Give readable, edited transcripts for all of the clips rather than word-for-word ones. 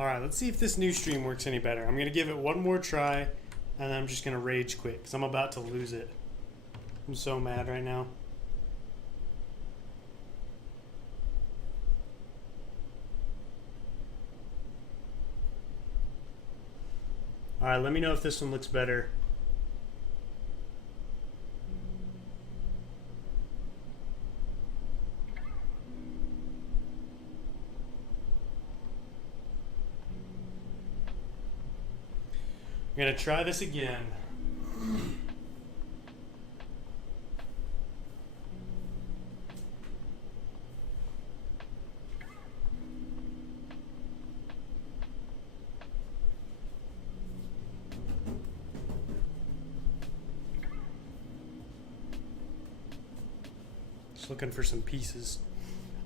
Alright, let's see if this new stream works any better. I'm going to give it one more try, and then I'm just going to rage quit, because I'm about to lose it. I'm so mad right now. Alright, let me know if this one looks better. I'm gonna try this again. Just looking for some pieces.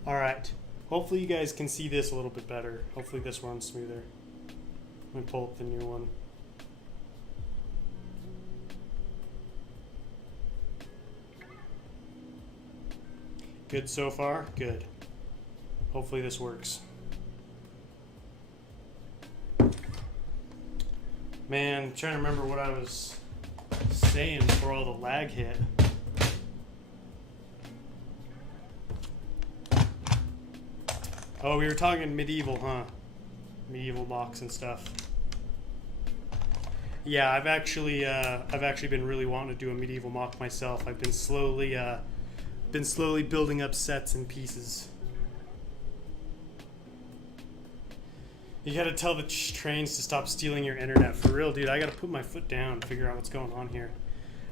All right. Hopefully you guys can see this a little bit better. Hopefully this runs smoother. Let me pull up the new one. Good so far? Good. Hopefully this works. Man, I'm trying to remember what I was saying before all the lag hit. Oh, we were talking medieval, huh? Medieval mocks and stuff. Yeah, I've actually been really wanting to do a medieval mock myself. I've been slowly building up sets and pieces. You gotta tell the trains to stop stealing your internet. For real, dude. I gotta put my foot down and figure out what's going on here.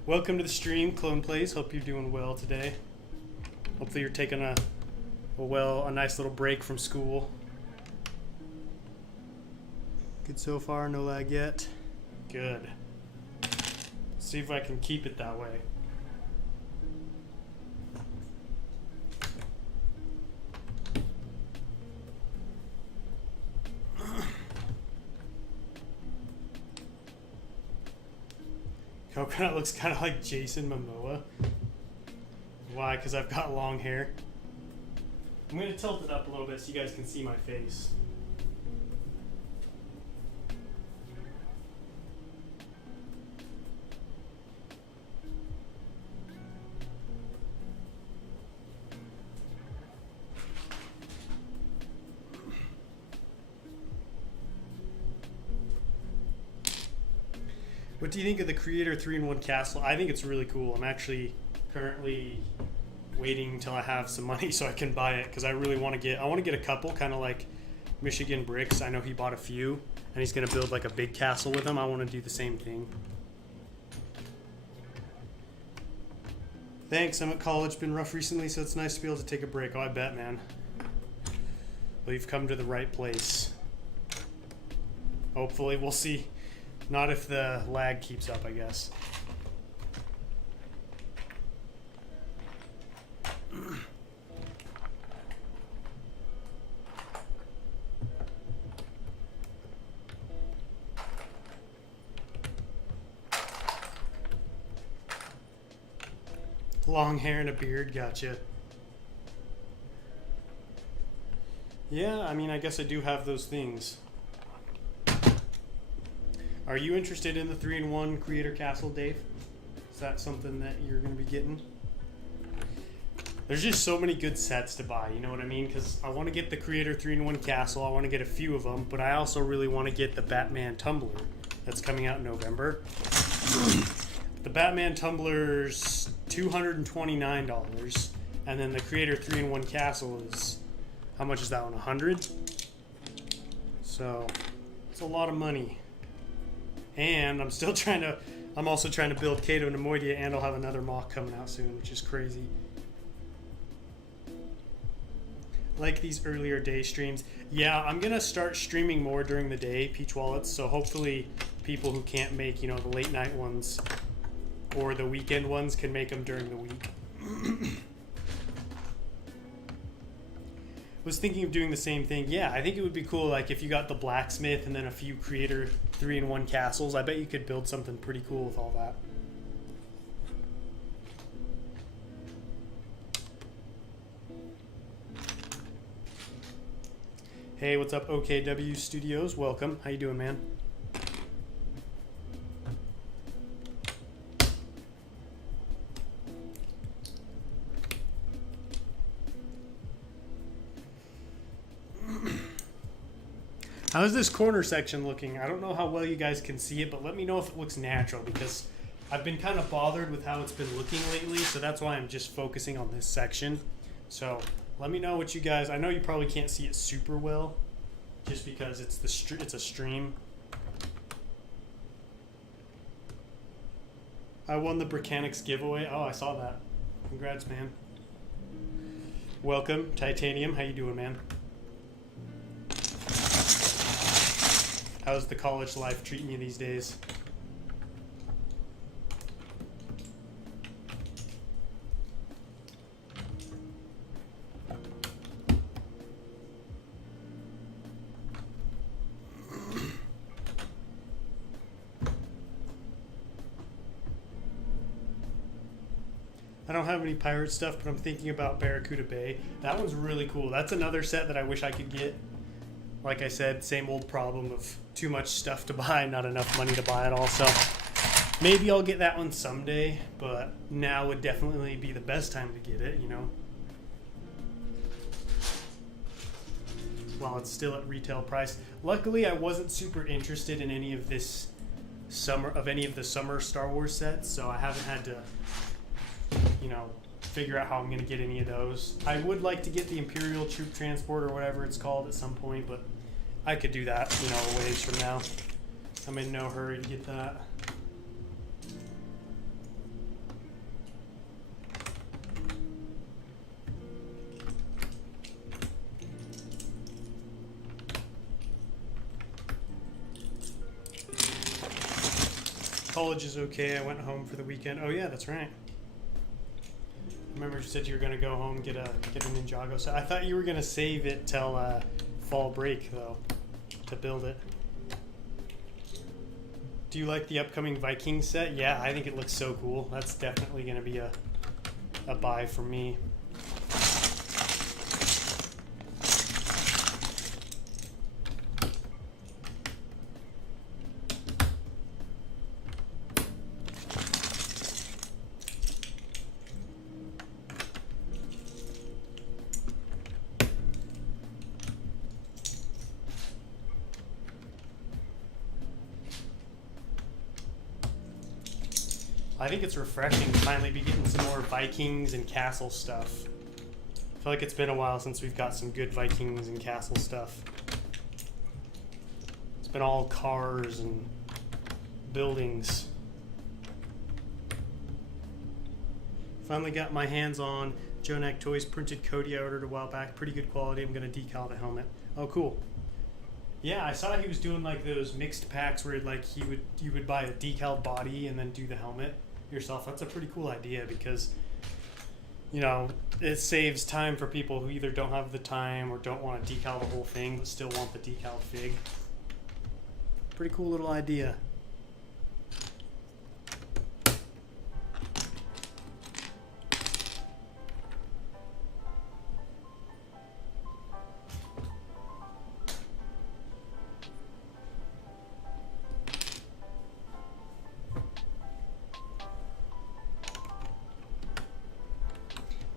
Welcome to the stream, Clone Plays. Hope you're doing well today. Hopefully you're taking a nice little break from school. Good so far, no lag yet. Good. Let's see if I can keep it that way. Coconut looks kind of like Jason Momoa. Why? Because I've got long hair. I'm going to tilt it up a little bit so you guys can see my face. What do you think of the Creator 3-in-1 castle? I think it's really cool. I'm actually currently waiting until I have some money so I can buy it, because I really want to get a couple, kind of like Michigan Bricks. I know he bought a few and he's going to build like a big castle with them. I want to do the same thing. Thanks. I'm at college. Been rough recently, so it's nice to be able to take a break. Oh, I bet, man. Well, you've come to the right place. Hopefully, we'll see. Not if the lag keeps up, I guess. Long hair and a beard, gotcha. Yeah, I mean, I guess I do have those things. Are you interested in the 3-in-1 Creator Castle, Dave? Is that something that you're going to be getting? There's just so many good sets to buy, you know what I mean? Because I want to get the Creator 3-in-1 Castle. I want to get a few of them, but I also really want to get the Batman Tumbler that's coming out in November. The Batman Tumbler's $229, and then the Creator 3-in-1 Castle is, how much is that one? 100? So it's a lot of money. And I'm also trying to build Cato and Neimoidia, and I'll have another mock coming out soon, which is crazy. Like these earlier day streams. Yeah, I'm gonna start streaming more during the day, Peach Wallets, so hopefully people who can't make, the late night ones or the weekend ones can make them during the week. Was thinking of doing the same thing. Yeah, I think it would be cool, like if you got the blacksmith and then a few Creator 3-in-1 castles. I bet you could build something pretty cool with all that. Hey, what's up, OKW Studios? Welcome. How you doing, man? How's this corner section looking? I don't know how well you guys can see it, but let me know if it looks natural, because I've been kind of bothered with how it's been looking lately, so that's why I'm just focusing on this section. So let me know what you guys... I know you probably can't see it super well, just because it's a stream. I won the Bricanics giveaway. Oh, I saw that. Congrats, man. Welcome, Titanium. How you doing, man? How's the college life treating you these days? I don't have any pirate stuff, but I'm thinking about Barracuda Bay. That one's really cool. That's another set that I wish I could get. Like I said, same old problem of too much stuff to buy, not enough money to buy it all. So maybe I'll get that one someday, but now would definitely be the best time to get it, you know, while it's still at retail price. Luckily, I wasn't super interested in any of the summer Star Wars sets, so I haven't had to, you know, figure out how I'm going to get any of those. I would like to get the Imperial Troop Transport or whatever it's called at some point, but I could do that, you know, a ways from now. I'm in no hurry to get that. College is okay. I went home for the weekend. Oh yeah, that's right. I remember you said you were gonna go home get a Ninjago. So I thought you were gonna save it till fall break though, to build it. Do you like the upcoming Viking set? Yeah, I think it looks so cool. That's definitely gonna be a buy for me. I think it's refreshing to finally be getting some more Vikings and castle stuff. I feel like it's been a while since we've got some good Vikings and castle stuff. It's been all cars and buildings. Finally got my hands on Jonak Toys printed Cody I ordered a while back. Pretty good quality. I'm going to decal the helmet. Oh, cool. Yeah, I saw he was doing like those mixed packs where like you would buy a decal body and then do the helmet yourself. That's a pretty cool idea because, you know, it saves time for people who either don't have the time or don't want to decal the whole thing but still want the decal fig. Pretty cool little idea.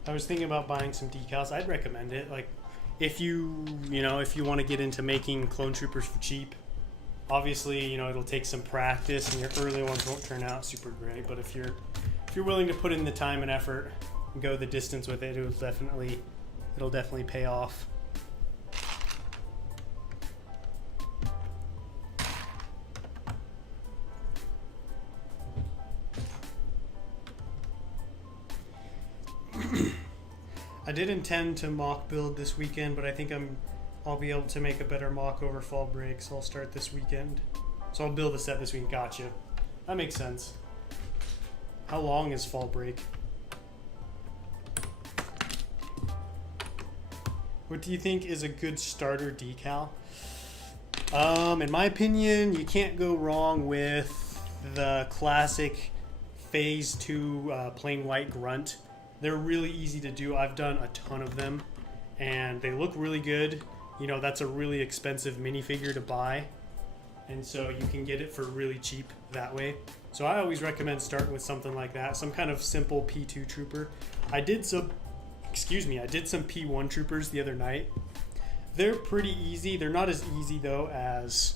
I was thinking about buying some decals. I'd recommend it. Like, if you want to get into making clone troopers for cheap, obviously, you know, it'll take some practice and your early ones won't turn out super great. But if you're willing to put in the time and effort and go the distance with it, it'll definitely pay off. I did intend to mock build this weekend, but I think I'll be able to make a better mock over fall break, so I'll start this weekend. So I'll build a set this week. Gotcha. That makes sense. How long is fall break? What do you think is a good starter decal? In my opinion, you can't go wrong with the classic Phase 2 plain white grunt. They're really easy to do. I've done a ton of them, and they look really good. you know, that's a really expensive minifigure to buy. And so you can get it for really cheap that way. So I always recommend starting with something like that, some kind of simple P2 trooper. I did some P1 troopers the other night. They're pretty easy. They're not as easy though as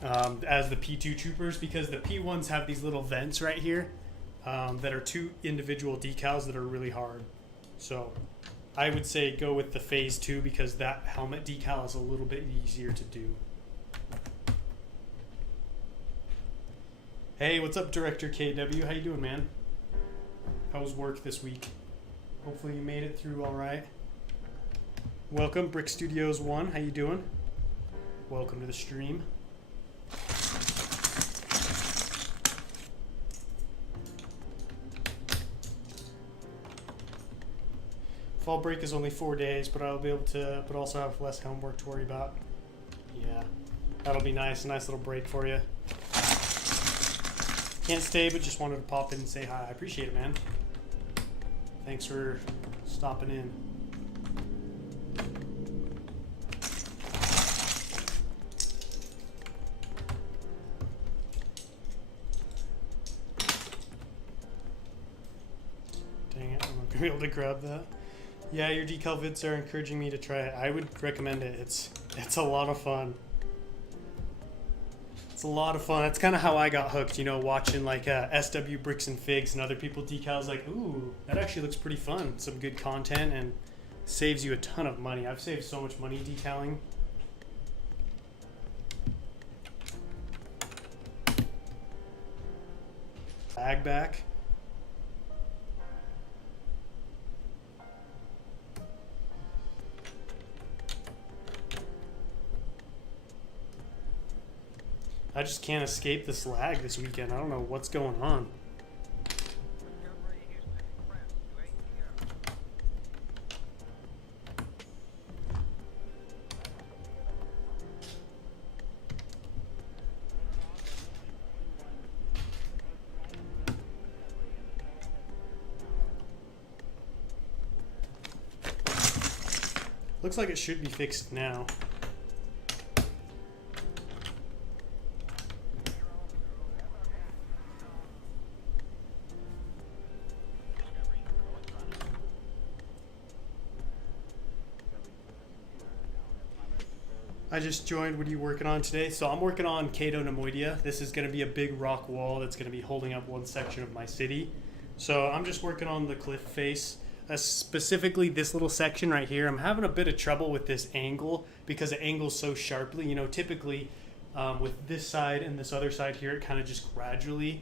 the P2 troopers, because the P1s have these little vents right here that are two individual decals that are really hard. So I would say go with the phase 2 because that helmet decal is a little bit easier to do. Hey, what's up, Director KW? How you doing, man? How was work this week? Hopefully you made it through all right. Welcome, Brick Studios 1. How you doing? Welcome to the stream. Fall break is only 4 days, but I'll be able to, but also have less homework to worry about. Yeah, that'll be nice. A nice little break for you. Can't stay, but just wanted to pop in and say hi. I appreciate it, man. Thanks for stopping in. Dang it, I'm not gonna be able to grab that. Yeah, your decal vids are encouraging me to try it. I would recommend it. It's a lot of fun. It's a lot of fun. That's kind of how I got hooked, you know, watching like SW Bricks and Figs and other people decals. Like, ooh, that actually looks pretty fun. Some good content and saves you a ton of money. I've saved so much money decaling. Bag back. I just can't escape this lag this weekend. I don't know what's going on. Looks like it should be fixed now. I just joined. What are you working on today? So I'm working on Cato, Neimoidia. This is going to be a big rock wall that's going to be holding up one section of my city. So I'm just working on the cliff face. Specifically this little section right here. I'm having a bit of trouble with this angle because it angles so sharply. You know, typically with this side and this other side here, it kind of just gradually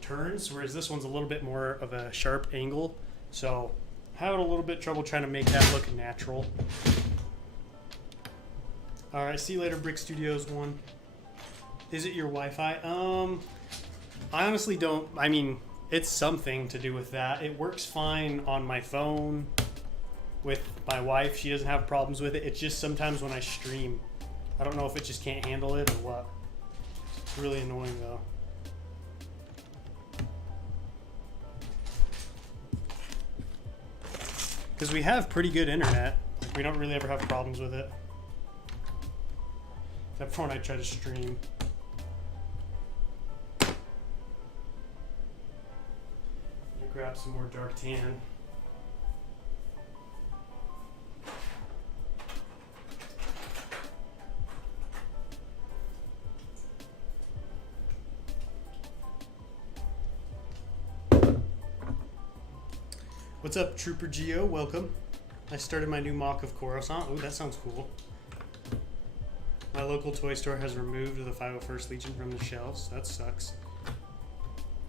turns, whereas this one's a little bit more of a sharp angle. So having a little bit of trouble trying to make that look natural. All right, see you later, Brick Studios 1. Is it your Wi-Fi? I honestly don't. I mean, it's something to do with that. It works fine on my phone with my wife. She doesn't have problems with it. It's just sometimes when I stream, I don't know if it just can't handle it or what. It's really annoying though. Because we have pretty good internet. Like, we don't really ever have problems with it. Except for when I try to stream. Grab some more dark tan. What's up, Trooper Geo? Welcome. I started my new mock of Coruscant. Oh, that sounds cool. My local toy store has removed the 501st Legion from the shelves. That sucks.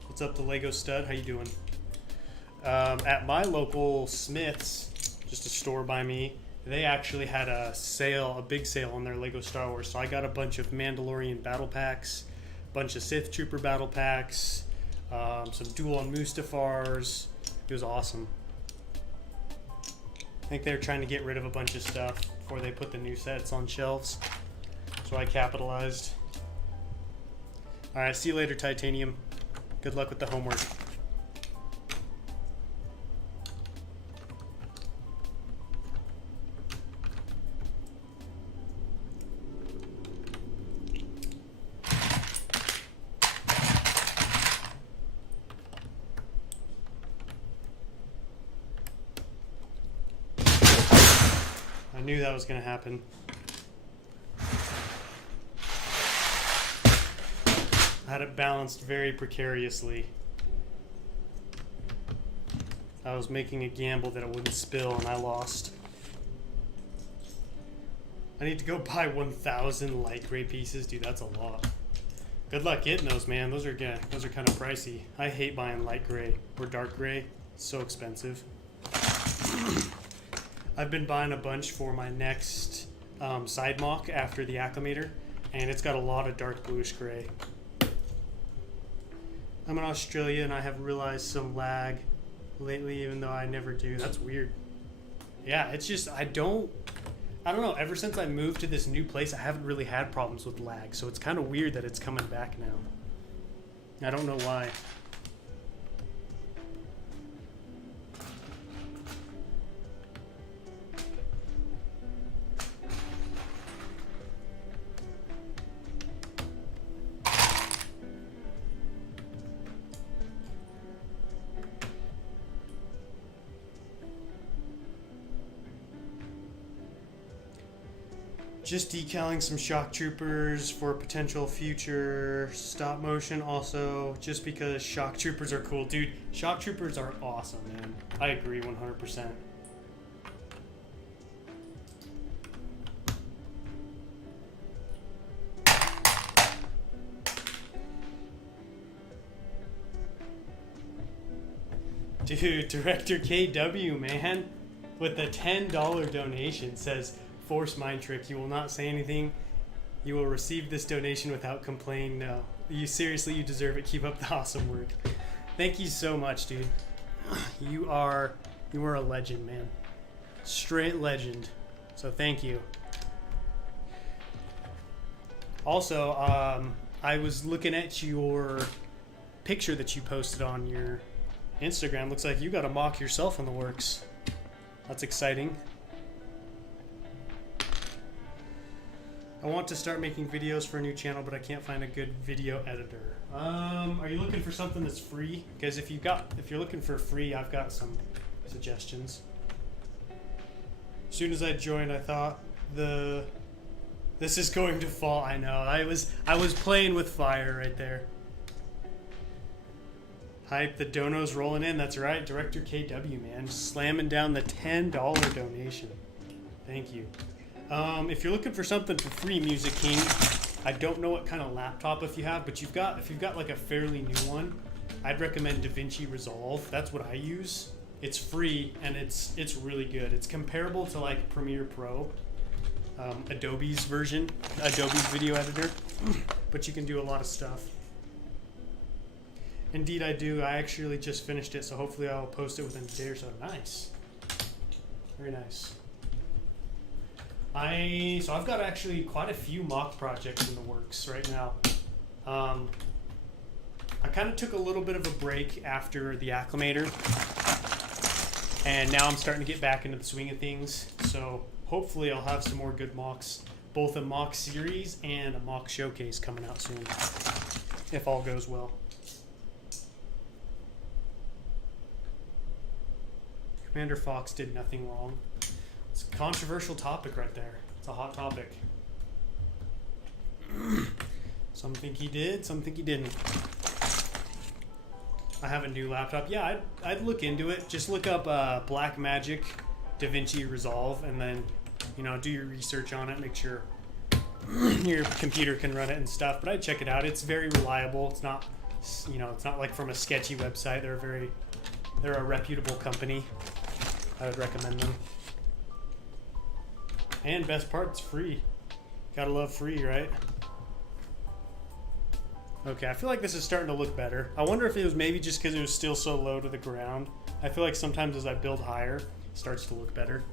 What's up, the Lego Stud? How you doing? At my local Smith's, just a store by me, they actually had a sale, a big sale on their Lego Star Wars. So I got a bunch of Mandalorian battle packs, a bunch of Sith Trooper battle packs, some Duel on Mustafars. It was awesome. I think they were trying to get rid of a bunch of stuff before they put the new sets on shelves. So I capitalized. All right, see you later, Titanium. Good luck with the homework. knew that was going to happen. I had it balanced very precariously. I was making a gamble that it wouldn't spill, and I lost. I need to go buy 1,000 light gray pieces. Dude, that's a lot. Good luck getting those, man. Those are kind of pricey. I hate buying light gray or dark gray. It's so expensive. I've been buying a bunch for my next side mock after the acclimator, and it's got a lot of dark bluish gray. I'm in Australia, and I have realized some lag lately, even though I never do. That's weird. Yeah, it's just, I don't know. Ever since I moved to this new place, I haven't really had problems with lag, so it's kind of weird that it's coming back now. I don't know why. Just decaling some shock troopers for potential future stop motion also, just because shock troopers are cool. Dude, shock troopers are awesome, man. I agree 100%. Dude, Director KW, man, with a $10 donation says, "Force mind trick. You will not say anything. You will receive this donation without complaint. No. You seriously, you deserve it. Keep up the awesome work." Thank you so much, dude. You are a legend, man. Straight legend. So thank you. Also, I was looking at your picture that you posted on your Instagram. Looks like you got a mock yourself in the works. That's exciting. I want to start making videos for a new channel, but I can't find a good video editor. Are you looking for something that's free? Because if you're looking for free, I've got some suggestions. As soon as I joined, I thought this is going to fall. I know. I was playing with fire right there. Hype, the dono's rolling in. That's right, Director KW, man, slamming down the $10 donation. Thank you. If you're looking for something for free, Music King, I don't know what kind of laptop if you have, but if you've got like a fairly new one, I'd recommend DaVinci Resolve. That's what I use. It's free and it's really good. It's comparable to like Premiere Pro, Adobe's version, Adobe's video editor, but you can do a lot of stuff. Indeed, I do. I actually just finished it, so hopefully I'll post it within a day or so. Nice, very nice. So I've got actually quite a few mock projects in the works right now. I kind of took a little bit of a break after the acclimator, and now I'm starting to get back into the swing of things. So hopefully I'll have some more good mocks, both a mock series and a mock showcase coming out soon, if all goes well. Commander Fox did nothing wrong. It's a controversial topic right there. It's a hot topic. Some think he did, some think he didn't. I have a new laptop. Yeah, I'd look into it. Just look up Blackmagic DaVinci Resolve, and then, do your research on it. Make sure your computer can run it and stuff. But I'd check it out. It's very reliable. It's not, it's not like from a sketchy website. They're a reputable company. I would recommend them. And best part, it's free. Gotta love free, right? Okay, I feel like this is starting to look better. I wonder if it was maybe just because it was still so low to the ground. I feel like sometimes as I build higher, it starts to look better.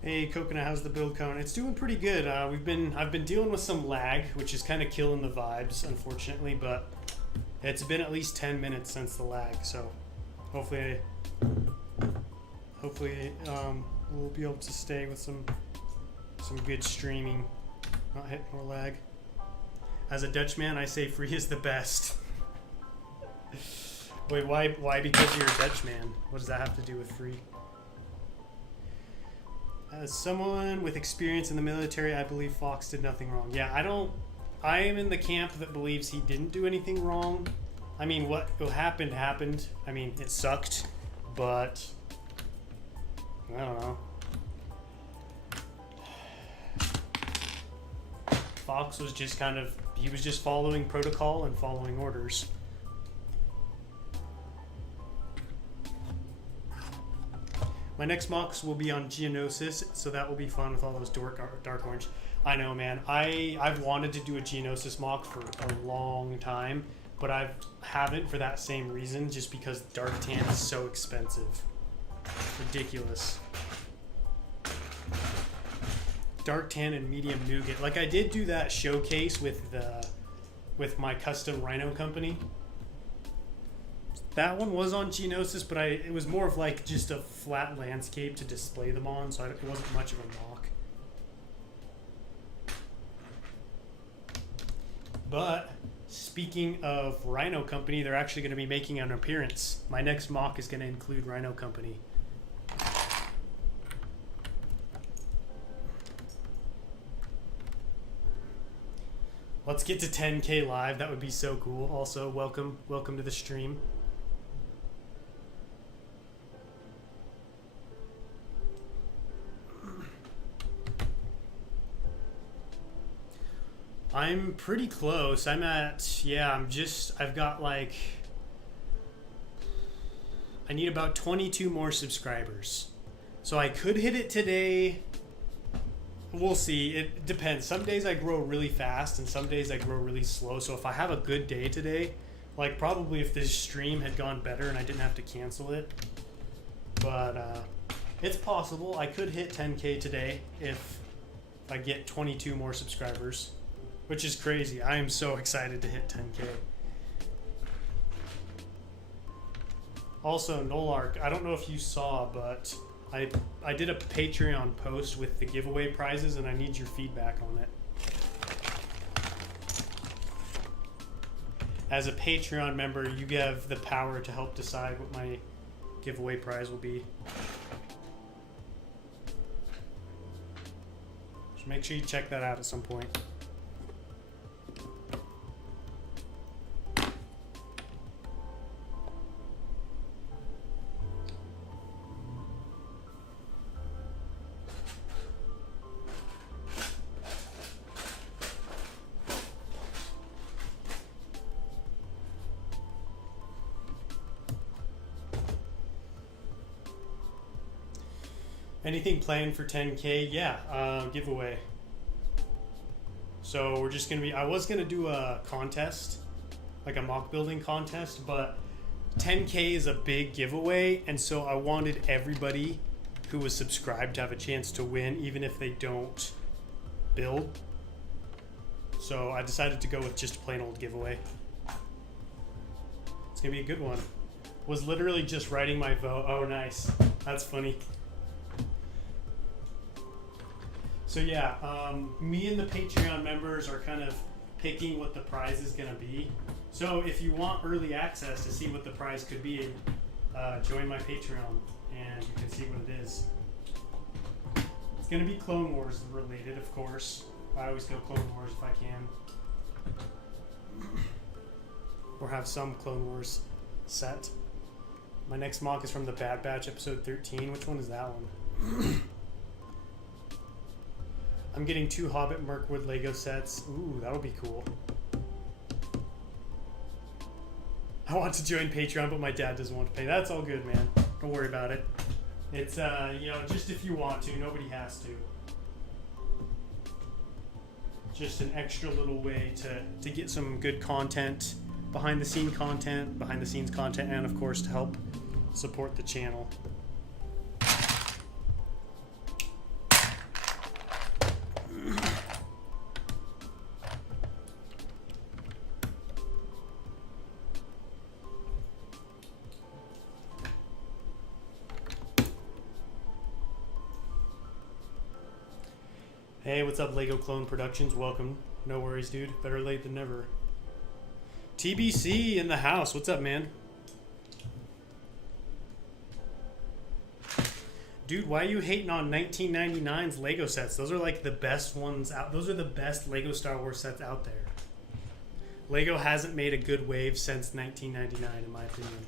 Hey Coconut, how's the build going? It's doing pretty good. I've been dealing with some lag, which is kind of killing the vibes, unfortunately, but it's been at least 10 minutes since the lag, so hopefully we'll be able to stay with some some good streaming. Not hit nor lag. As a Dutchman, I say free is the best. Wait, why because you're a Dutchman? What does that have to do with free? As someone with experience in the military, I believe Fox did nothing wrong. Yeah, I am in the camp that believes he didn't do anything wrong. I mean, what happened happened. I mean, it sucked, but I don't know. Fox was just he was just following protocol and following orders. My next mocks will be on Geonosis, so that will be fun with all those dark orange. I know, man. I've wanted to do a Geonosis mock for a long time, but I haven't for that same reason, just because dark tan is so expensive. Ridiculous. Dark tan and medium nougat. Like, I did do that showcase with my custom Rhino company. That one was on Geonosis, but it was more of like just a flat landscape to display them on, so it wasn't much of a mock. But speaking of Rhino Company, they're actually going to be making an appearance. My next mock is going to include Rhino Company. Let's get to 10K live. That would be so cool. Also, welcome to the stream. I'm pretty close. I've got like, I need about 22 more subscribers. So I could hit it today. We'll see. It depends. Some days I grow really fast and some days I grow really slow. So if I have a good day today, like probably if this stream had gone better and I didn't have to cancel it. But it's possible. I could hit 10K today if I get 22 more subscribers. Which is crazy. I am so excited to hit 10K. Also, Nolark, I don't know if you saw, but I did a Patreon post with the giveaway prizes, and I need your feedback on it. As a Patreon member, you have the power to help decide what my giveaway prize will be. So make sure you check that out at some point. Anything planned for 10K? Yeah, giveaway. So we're just gonna be, I was gonna do a contest, like a mock building contest, but 10K is a big giveaway, and so I wanted everybody who was subscribed to have a chance to win, even if they don't build. So I decided to go with just a plain old giveaway. It's gonna be a good one. Was literally just writing my vote. Oh, nice. That's funny. So yeah, me and the Patreon members are kind of picking what the prize is going to be. So if you want early access to see what the prize could be, join my Patreon and you can see what it is. It's going to be Clone Wars related, of course. I always go Clone Wars if I can. Or have some Clone Wars set. My next mock is from the Bad Batch episode 13. Which one is that one? I'm getting 2 Hobbit Mirkwood Lego sets. Ooh, that'll be cool. I want to join Patreon, but my dad doesn't want to pay. That's all good, man. Don't worry about it. It's, just if you want to. Nobody has to. Just an extra little way to get some good content, behind the scenes content, and of course to help support the channel. Hey, what's up, Lego Clone Productions? Welcome. No worries, dude. Better late than never. TBC in the house. What's up, man? Dude, why are you hating on 1999's Lego sets? Those are like the best ones out. Those are the best Lego Star Wars sets out there. Lego hasn't made a good wave since 1999, in my opinion.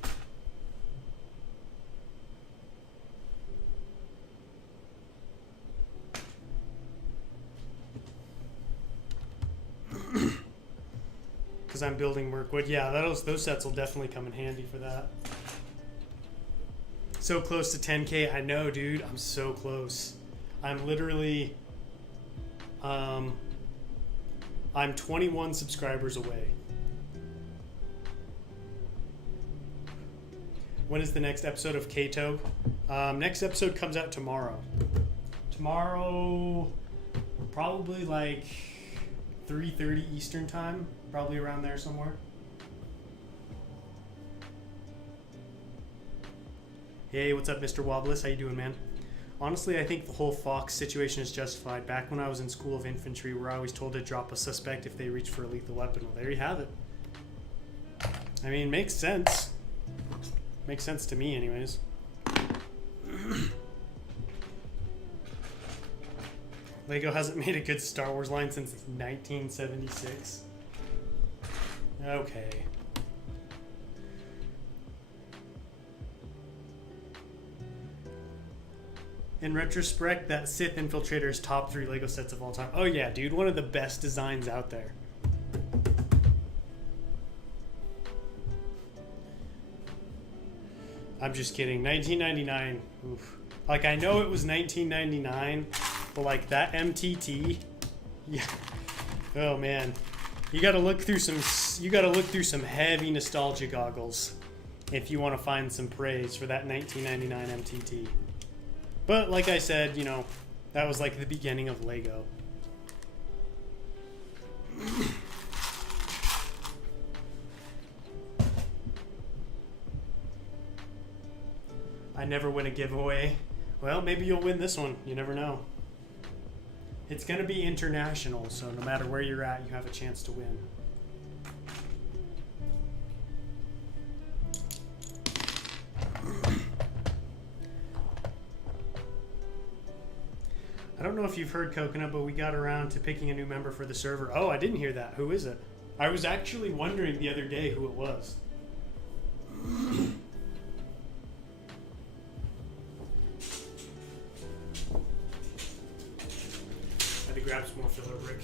Because I'm building Mirkwood. Yeah, those sets will definitely come in handy for that. So close to 10K. I know, dude. I'm so close. I'm literally... I'm 21 subscribers away. When is the next episode of Cato? Next episode comes out tomorrow. Tomorrow, probably like 3:30 Eastern time. Probably around there somewhere. Hey, what's up, Mr. Wobbless? How you doing, man? Honestly, I think the whole Fox situation is justified. Back when I was in School of Infantry, we were always told to drop a suspect if they reach for a lethal weapon. Well, there you have it. I mean, makes sense. Makes sense to me, anyways. Lego hasn't made a good Star Wars line since 1976. Okay. In retrospect, that Sith Infiltrator is top 3 Lego sets of all time. Oh yeah, dude, one of the best designs out there. I'm just kidding. 1999. Oof. Like, I know it was 1999, but like that MTT, yeah. Oh man, you got to look through some heavy nostalgia goggles if you want to find some praise for that 1999 MTT. But like I said, you know, that was like the beginning of Lego. I never win a giveaway. Well, maybe you'll win this one. You never know. It's going to be international, so no matter where you're at, you have a chance to win. I don't know if you've heard, Coconut, but we got around to picking a new member for the server. Oh, I didn't hear that. Who is it? I was actually wondering the other day who it was. I had to grab some more filler brick.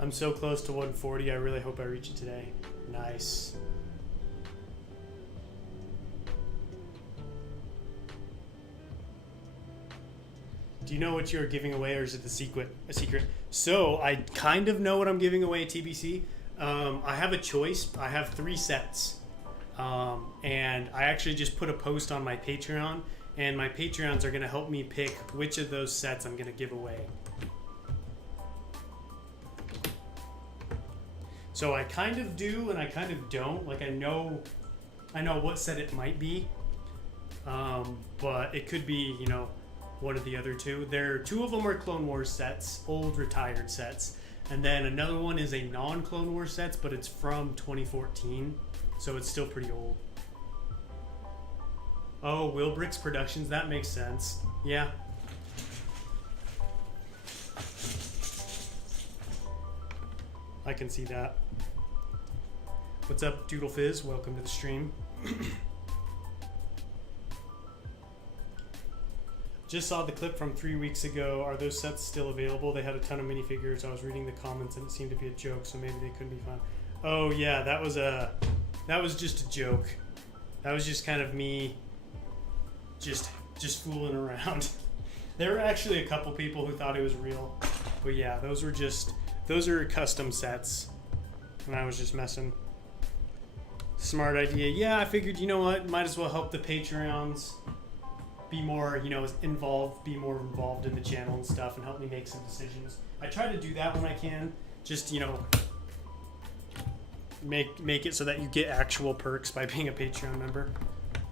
I'm so close to 140. I really hope I reach it today. Nice. Do you know what you're giving away, or is it a secret? So I kind of know what I'm giving away, TBC. I have a choice. I have 3 sets. And I actually just put a post on my Patreon, and my Patreons are going to help me pick which of those sets I'm going to give away. So I kind of do, and I kind of don't. Like, I know what set it might be, but it could be, you know, one of the other two. Two of them are Clone Wars sets, old retired sets, and then another one is a non-Clone Wars sets, but it's from 2014, so it's still pretty old. Oh, Wilbrix Productions, that makes sense. Yeah. I can see that. What's up, Doodle Fizz? Welcome to the stream. Just saw the clip from 3 weeks ago. Are those sets still available? They had a ton of minifigures. I was reading the comments and it seemed to be a joke, so maybe they couldn't be found. Oh yeah, that was just a joke. That was just kind of me just fooling around. There were actually a couple people who thought it was real. But yeah, those are custom sets. And I was just messing. Smart idea. Yeah, I figured, you know what, might as well help the Patreons. be more, you know, involved, be more involved in the channel and stuff, and help me make some decisions. I try to do that when I can. Just, you know, make it so that you get actual perks by being a Patreon member,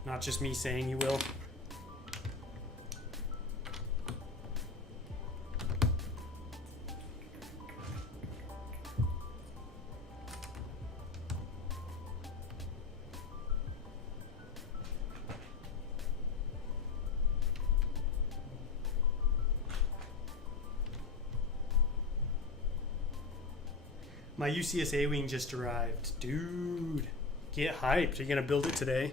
not just me saying you will. My UCSA wing just arrived. Dude, get hyped. Are you going to build it today?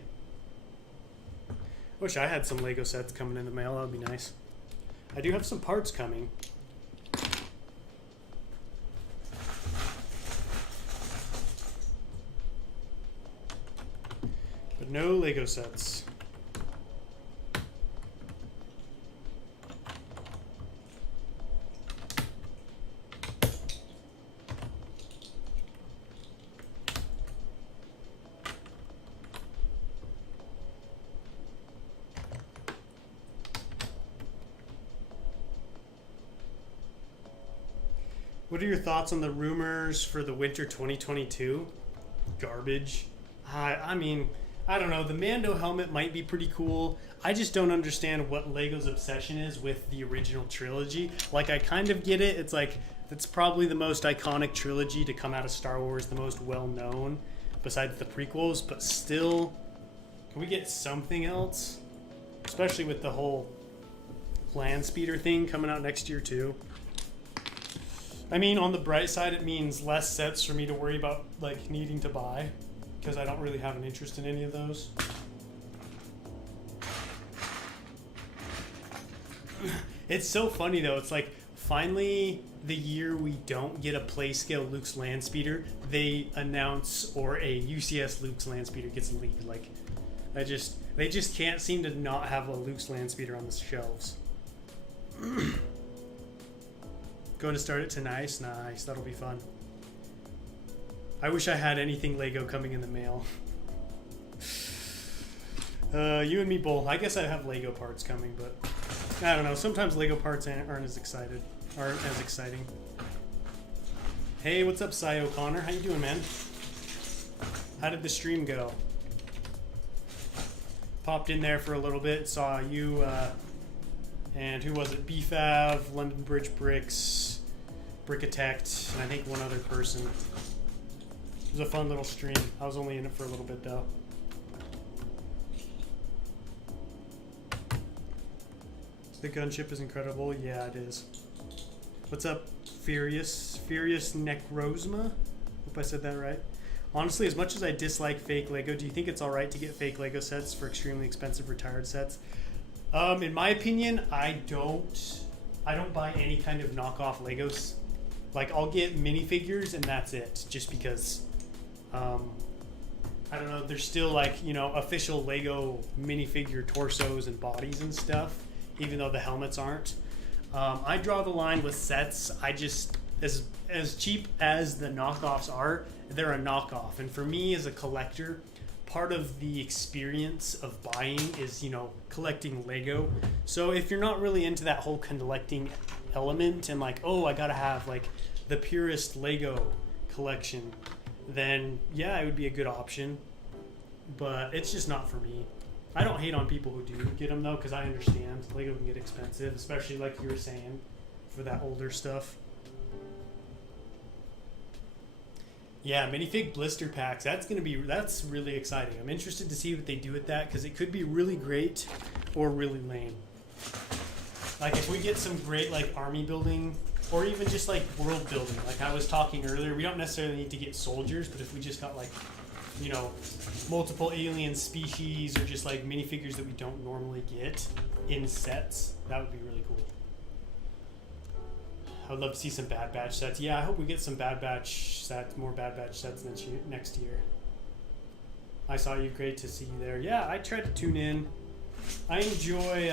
Wish I had some Lego sets coming in the mail. That would be nice. I do have some parts coming. But no Lego sets. What are your thoughts on the rumors for the winter 2022? Garbage. I mean, I don't know. The Mando helmet might be pretty cool. I just don't understand what Lego's obsession is with the original trilogy. Like, I kind of get it. It's like, that's probably the most iconic trilogy to come out of Star Wars, the most well-known, besides the prequels. But still, can we get something else? Especially with the whole land speeder thing coming out next year, too. I mean, on the bright side, it means less sets for me to worry about, like, needing to buy, because I don't really have an interest in any of those. It's so funny, though. It's like, finally, the year we don't get a play-scale Luke's land speeder, they announce, or a UCS Luke's land speeder gets leaked. Like, they just can't seem to not have a Luke's land speeder on the shelves. Going to start it tonight? Nice, that'll be fun. I wish I had anything Lego coming in the mail. You and me both. I guess I have Lego parts coming, but I don't know. Sometimes Lego parts aren't as exciting. Hey, what's up, Cy O'Connor? How you doing, man? How did the stream go? Popped in there for a little bit, saw you, and who was it? BFAV, London Bridge Bricks, Brickitect, and I think one other person. It was a fun little stream. I was only in it for a little bit, though. The gunship is incredible. Yeah, it is. What's up, Furious Necrozma? Hope I said that right. Honestly, as much as I dislike fake Lego, do you think it's alright to get fake Lego sets for extremely expensive retired sets? In my opinion, I don't buy any kind of knockoff Legos. Like, I'll get minifigures and that's it, just because, I don't know, there's still, like, you know, official Lego minifigure torsos and bodies and stuff, even though the helmets aren't. I draw the line with sets. I just, as cheap as the knockoffs are, they're a knockoff. And for me as a collector, part of the experience of buying is, you know, collecting Lego. So if you're not really into that whole collecting element and like, oh, I gotta have like the purest Lego collection, then yeah, it would be a good option. But it's just not for me. I don't hate on people who do get them though, because I understand Lego can get expensive, especially like you were saying for that older stuff. Yeah, minifig blister packs. That's really exciting. I'm interested to see what they do with that, because it could be really great or really lame. Like if we get some great like army building, or even just like world building, like I was talking earlier, we don't necessarily need to get soldiers, but if we just got like, you know, multiple alien species or just like minifigures that we don't normally get in sets, that would be really cool. I would love to see some Bad Batch sets. Yeah, I hope we get some Bad Batch sets, more Bad Batch sets next year. I saw you. Great to see you there. Yeah, I tried to tune in. I enjoy.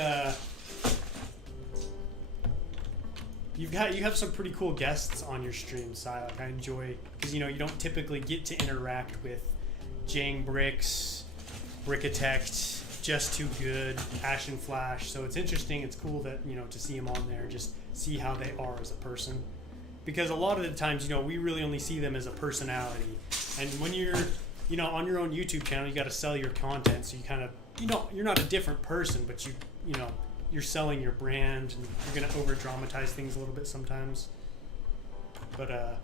You have some pretty cool guests on your stream, Si. Like I enjoy, because you know you don't typically get to interact with Jang Bricks, Brickitect, Just Too Good, Ash and Flash. So it's interesting. It's cool that, you know, to see them on there, just see how they are as a person. Because a lot of the times, you know, we really only see them as a personality. And when you're, you know, on your own YouTube channel, you got to sell your content. So you kind of, you know, you're not a different person, but you know, you're selling your brand, and you're going to over dramatize things a little bit sometimes. But,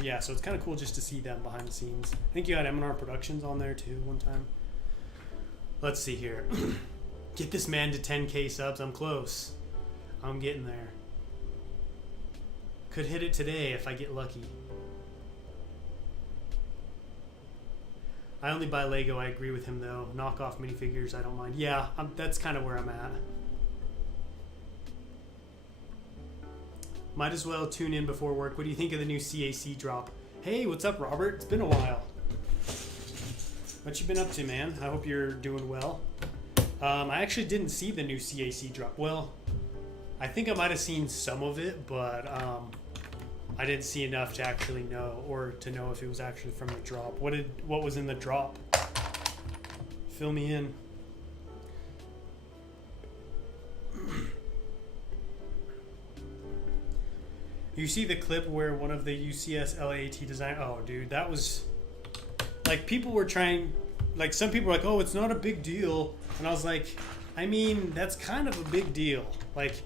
yeah, so it's kind of cool just to see them behind the scenes. I think you had M&R Productions on there too one time. Let's see here. Get this man to 10K subs. I'm close. I'm getting there. Could hit it today if I get lucky. I only buy Lego. I agree with him though. Knockoff minifigures, I don't mind. Yeah, that's kind of where I'm at. Might as well tune in before work. What do you think of the new CAC drop? Hey, what's up, Robert? It's been a while. What you been up to, man? I hope you're doing well. I actually didn't see the new CAC drop. Well, I think I might have seen some of it, but I didn't see enough to actually know, or to know if it was actually from the drop. What was in the drop? Fill me in. You see the clip where one of the UCS LAAT design? Oh, dude, that was like, people were trying, like, some people were like, oh, it's not a big deal, and I was like, I mean, that's kind of a big deal. Like,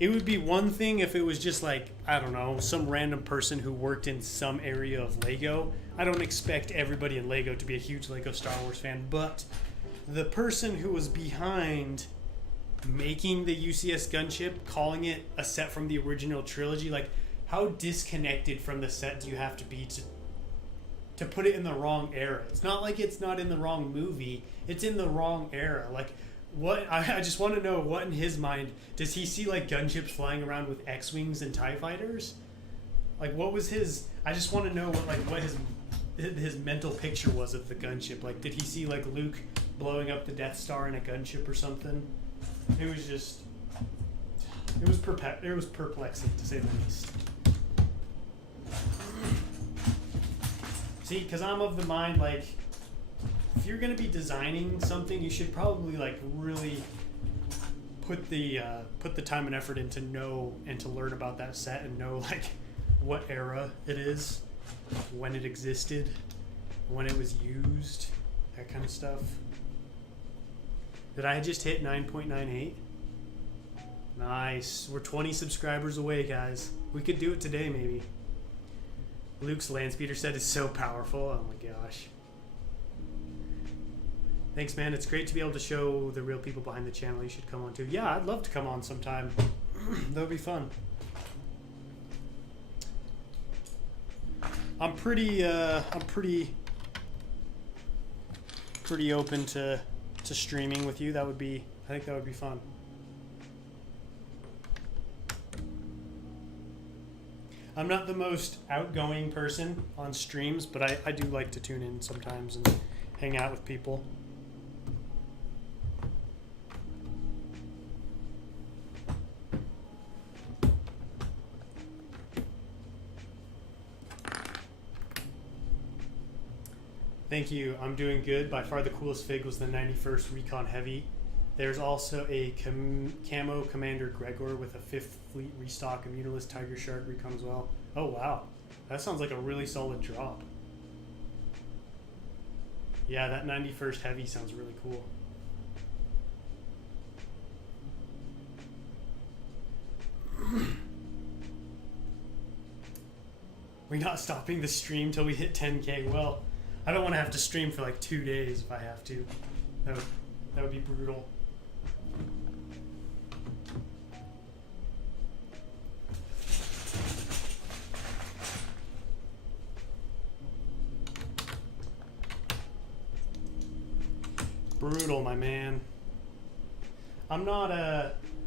it would be one thing if it was just like, I don't know, some random person who worked in some area of Lego. I don't expect everybody in Lego to be a huge Lego Star Wars fan, but the person who was behind making the UCS gunship, calling it a set from the original trilogy, like, how disconnected from the set do you have to be to put it in the wrong era? It's not like it's not in the wrong movie, it's in the wrong era. Like, what I just want to know, what in his mind does he see, like gunships flying around with X-wings and TIE fighters? Like, what was his? I just want to know what his mental picture was of the gunship. Like, did he see like Luke blowing up the Death Star in a gunship or something? It was perplexing, to say the least. See, because I'm of the mind, like, if you're going to be designing something, you should probably, like, really put the time and effort into know and to learn about that set and know, like, what era it is, when it existed, when it was used, that kind of stuff. Did I just hit 9.98? Nice. We're 20 subscribers away, guys. We could do it today, maybe. Luke's land speeder set is so powerful. Oh my gosh. Thanks, man. It's great to be able to show the real people behind the channel. You should come on too. Yeah, I'd love to come on sometime. That would be fun. I'm pretty open to streaming with you. I think that would be fun. I'm not the most outgoing person on streams, but I do like to tune in sometimes and hang out with people. Thank you. I'm doing good. By far the coolest fig was the 91st Recon Heavy. There's also a camo Commander Gregor with a 5th Fleet restock, a Mutalised Tiger Shark Recon as well. Oh wow, that sounds like a really solid drop. Yeah, that 91st Heavy sounds really cool. We're not stopping the stream till we hit 10K. Well, I don't want to have to stream for like 2 days if I have to. That would be brutal. Brutal, my man. I'm not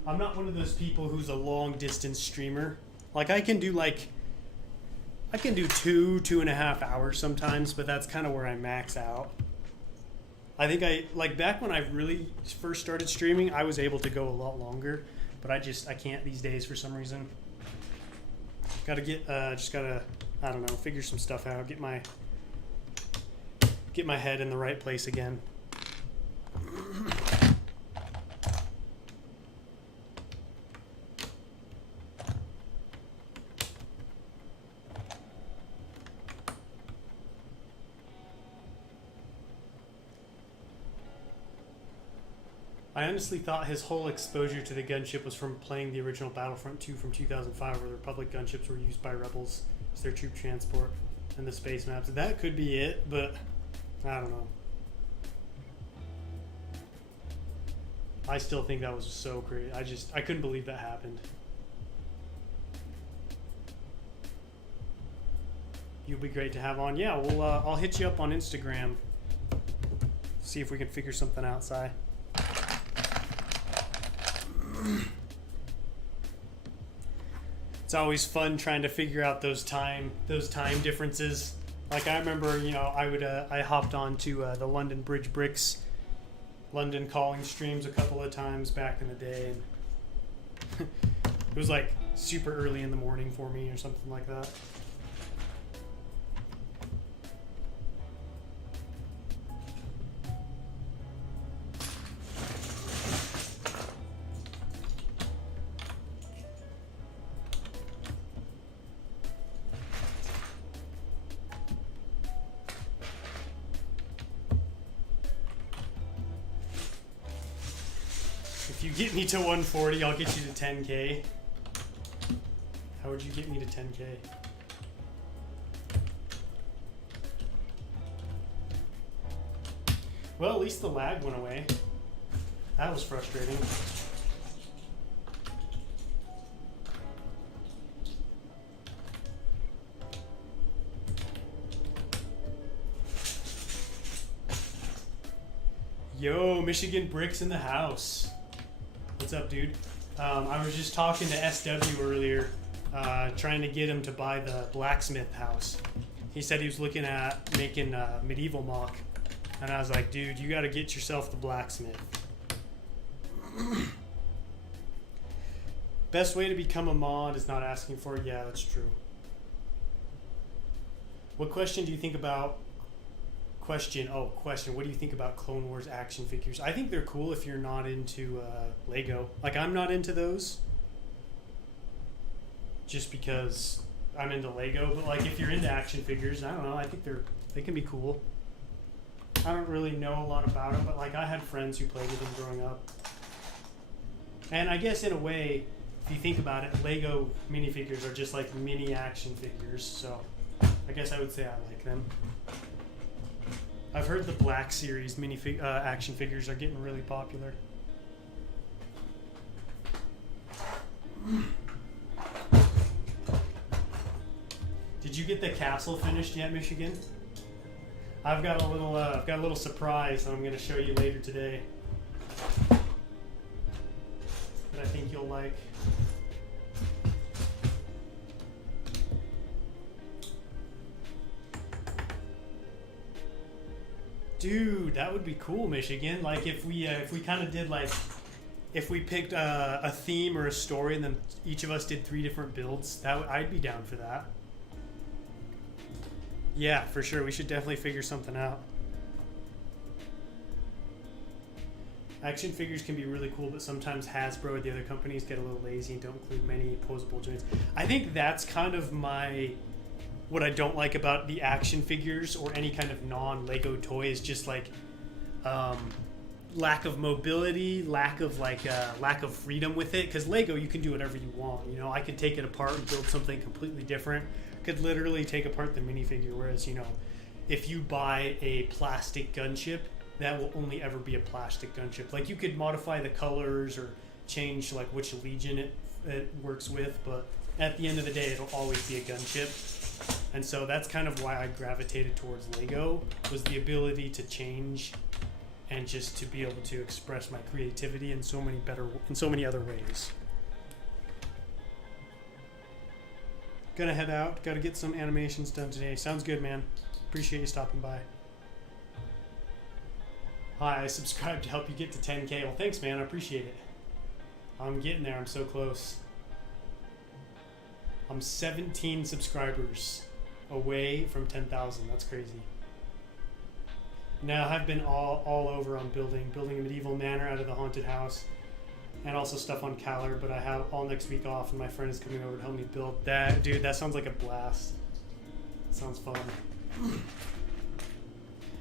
one of those people who's a long distance streamer. Like, I can do 2.5 hours sometimes, but that's kind of where I max out. I think back when I really first started streaming, I was able to go a lot longer, but I can't these days for some reason. I don't know, figure some stuff out, get my head in the right place again. I honestly thought his whole exposure to the gunship was from playing the original Battlefront 2 from 2005, where the Republic gunships were used by rebels as their troop transport and the space maps. That could be it, but I don't know. I still think that was so great. I couldn't believe that happened. You'll be great to have on. Yeah, I'll hit you up on Instagram. See if we can figure something out, Si. It's always fun trying to figure out those time differences. Like I remember, I hopped on to the London Bridge Bricks London calling streams a couple of times back in the day, and it was like super early in the morning for me or something like that. If you get me to 140, I'll get you to 10K. How would you get me to 10K? Well, at least the lag went away. That was frustrating. Yo, Michigan Bricks in the house. What's up, dude? I was just talking to SW earlier, trying to get him to buy the blacksmith house. He said he was looking at making medieval mock, and I was like, dude, you got to get yourself the blacksmith. Best way to become a mod is not asking for it. Yeah, that's true. What question do you think about? Question. What do you think about Clone Wars action figures? I think they're cool if you're not into Lego. Like, I'm not into those just because I'm into Lego. But like, if you're into action figures, I don't know. I think they can be cool. I don't really know a lot about them, but like, I had friends who played with them growing up. And I guess in a way, if you think about it, Lego minifigures are just like mini action figures. So I guess I would say I like them. I've heard the Black Series action figures are getting really popular. Did you get the castle finished yet, Michigan? I've got a little surprise that I'm going to show you later today that I think you'll like. Dude, that would be cool, Michigan. Like if we kind of did like, if we picked a theme or a story and then each of us did 3 different builds, I'd be down for that. Yeah, for sure. We should definitely figure something out. Action figures can be really cool, but sometimes Hasbro or the other companies get a little lazy and don't include many posable joints. I think that's kind of what I don't like about the action figures or any kind of non-Lego toy is just like lack of mobility, lack of freedom with it. Because Lego, you can do whatever you want. You know, I could take it apart and build something completely different. Could literally take apart the minifigure. Whereas, you know, if you buy a plastic gunship, that will only ever be a plastic gunship. Like, you could modify the colors or change like which legion it works with, but at the end of the day, it'll always be a gunship. And so that's kind of why I gravitated towards Lego, was the ability to change and just to be able to express my creativity in so many other ways. Gonna head out. Gotta get some animations done today. Sounds good, man. Appreciate you stopping by. Hi, I subscribed to help you get to 10K. Well, thanks, man. I appreciate it. I'm getting there. I'm so close. I'm 17 subscribers away from 10,000. That's crazy. Now, I've been all over on building a medieval manor out of the haunted house, and also stuff on Caller, but I have all next week off, and my friend is coming over to help me build that. Dude, that sounds like a blast. Sounds fun.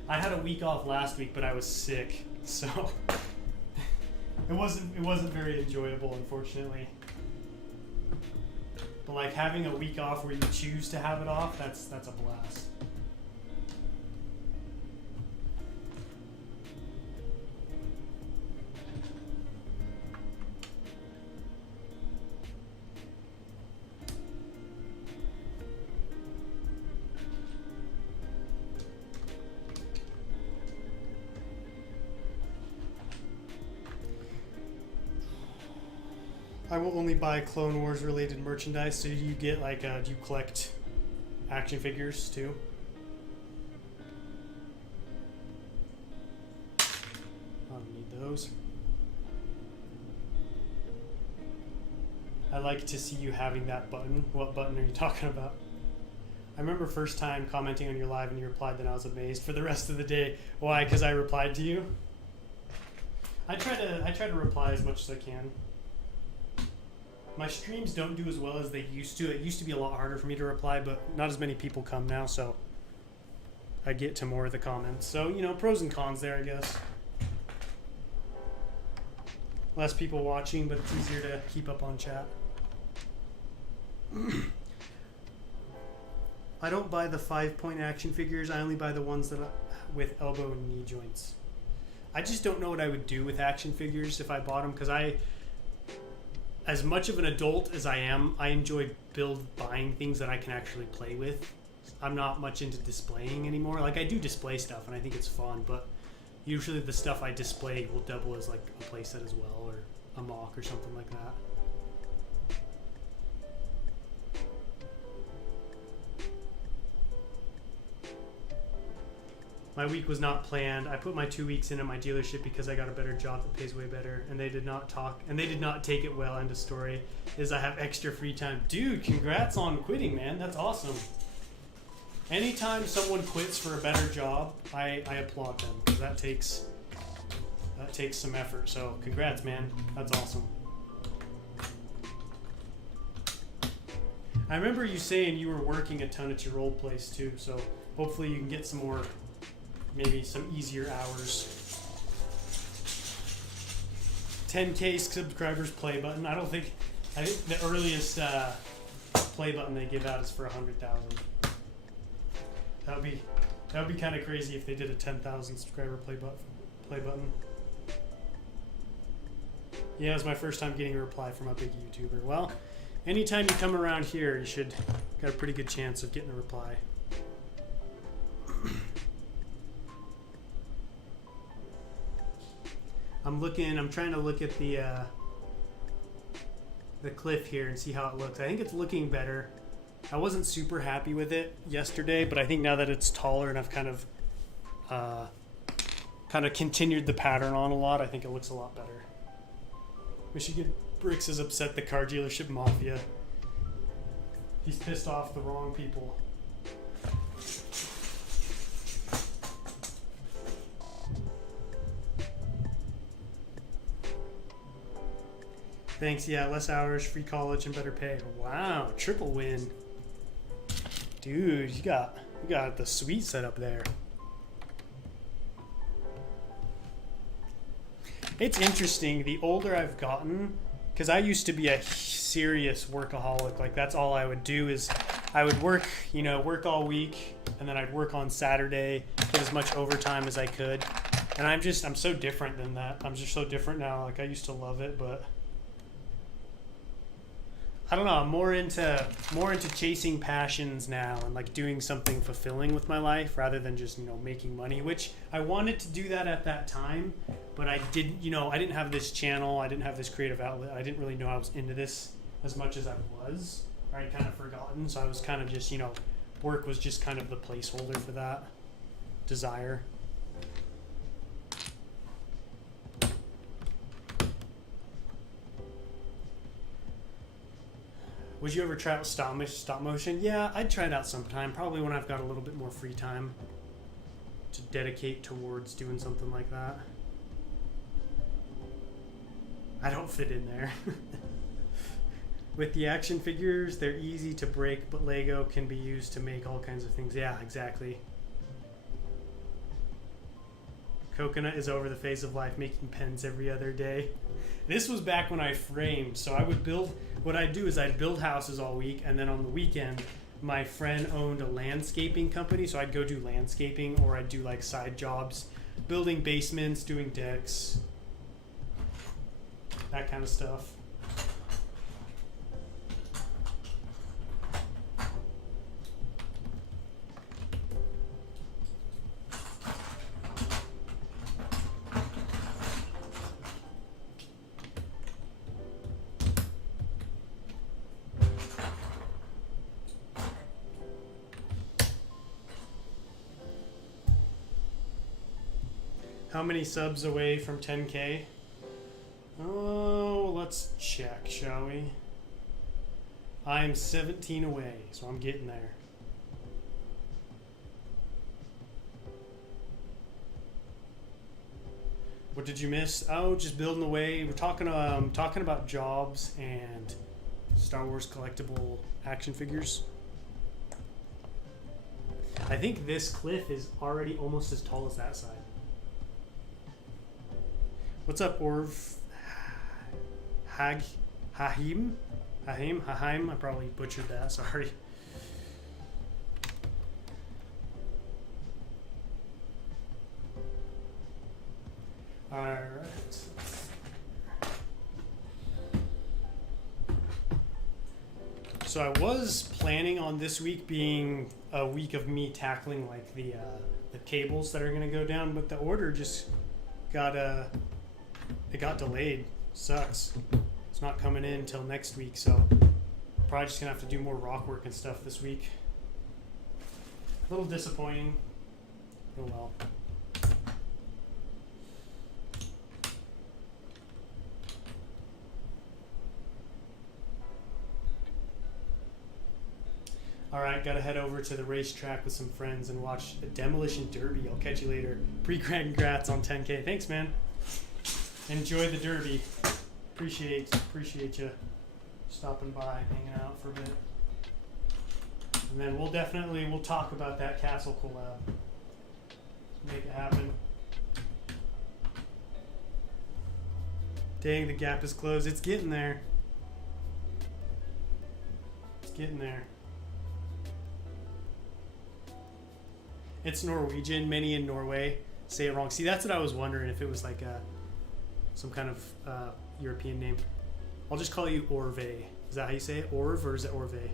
I had a week off last week, but I was sick, so It wasn't very enjoyable, unfortunately. But like having a week off where you choose to have it off, that's a blast. I will only buy Clone Wars related merchandise. So do you get like, do you collect action figures too? I don't need those. I like to see you having that button. What button are you talking about? I remember first time commenting on your live and you replied, then I was amazed for the rest of the day. Why? Because I replied to you? I try to reply as much as I can. My streams don't do as well as they used to. It used to be a lot harder for me to reply, but not as many people come now, so I get to more of the comments. So, you know, pros and cons there, I guess. Less people watching, but it's easier to keep up on chat. I don't buy the 5-point action figures. I only buy the ones that with elbow and knee joints. I just don't know what I would do with action figures if I bought them, because as much of an adult as I am, I enjoy buying things that I can actually play with. I'm not much into displaying anymore. Like, I do display stuff, and I think it's fun, but usually the stuff I display will double as like a playset as well, or a mock or something like that. My week was not planned. I put my 2 weeks in at my dealership because I got a better job that pays way better, and they did not take it well. End of story. Is I have extra free time. Dude, congrats on quitting, man. That's awesome. Anytime someone quits for a better job, I applaud them, because that takes some effort. So congrats, man. That's awesome. I remember you saying you were working a ton at your old place too, so hopefully you can get some more, maybe some easier hours. 10K subscribers play button. I think the earliest play button they give out is for 100,000. That would be kind of crazy if they did a 10,000 subscriber play button. Yeah, it was my first time getting a reply from a big YouTuber. Well, anytime you come around here, you should got a pretty good chance of getting a reply. I'm trying to look at the cliff here and see how it looks. I think it's looking better. I wasn't super happy with it yesterday, but I think now that it's taller and I've kind of continued the pattern on a lot, I think it looks a lot better. Michigan Bricks has upset the car dealership mafia. He's pissed off the wrong people. Thanks, yeah, less hours, free college, and better pay. Wow, triple win. Dude, you got the sweet setup there. It's interesting, the older I've gotten, because I used to be a serious workaholic. Like, that's all I would do is I would work all week, and then I'd work on Saturday, get as much overtime as I could. And I'm so different than that. I'm just so different now. Like, I used to love it, but I don't know, I'm more into chasing passions now and like doing something fulfilling with my life rather than just, making money, which I wanted to do that at that time, but I didn't have this channel, I didn't have this creative outlet, I didn't really know I was into this as much as I was. I'd kind of forgotten, so I was kind of just, work was just kind of the placeholder for that desire. Would you ever try out stop motion? Yeah, I'd try it out sometime, probably when I've got a little bit more free time to dedicate towards doing something like that. I don't fit in there. With the action figures, they're easy to break, but Lego can be used to make all kinds of things. Yeah, exactly. Coconut is over the phase of life, making pens every other day. This was back when I framed, so I would build. What I'd do is I'd build houses all week, and then on the weekend, my friend owned a landscaping company, so I'd go do landscaping, or I'd do like side jobs, building basements, doing decks, that kind of stuff. How many subs away from 10K? Oh, let's check, shall we? I'm 17 away, so I'm getting there. What did you miss? Oh, just building away. We're talking about jobs and Star Wars collectible action figures. I think this cliff is already almost as tall as that side. What's up, Orv? Hahim? I probably butchered that, sorry. Alright. So I was planning on this week being a week of me tackling like the cables that are gonna go down, but the order just got it got delayed. Sucks. It's not coming in until next week, so probably just gonna have to do more rock work and stuff this week. A little disappointing. Oh well. Alright, gotta head over to the racetrack with some friends and watch a demolition derby. I'll catch you later. Congrats on 10K. Thanks, man. Enjoy the derby. Appreciate you stopping by, hanging out for a bit. And then we'll talk about that castle collab. Make it happen. Dang, the gap is closed. It's getting there. It's getting there. It's Norwegian. Many in Norway say it wrong. See, that's what I was wondering, if it was like some kind of European name. I'll just call you Orve. Is that how you say it? Orv, or is it Orve?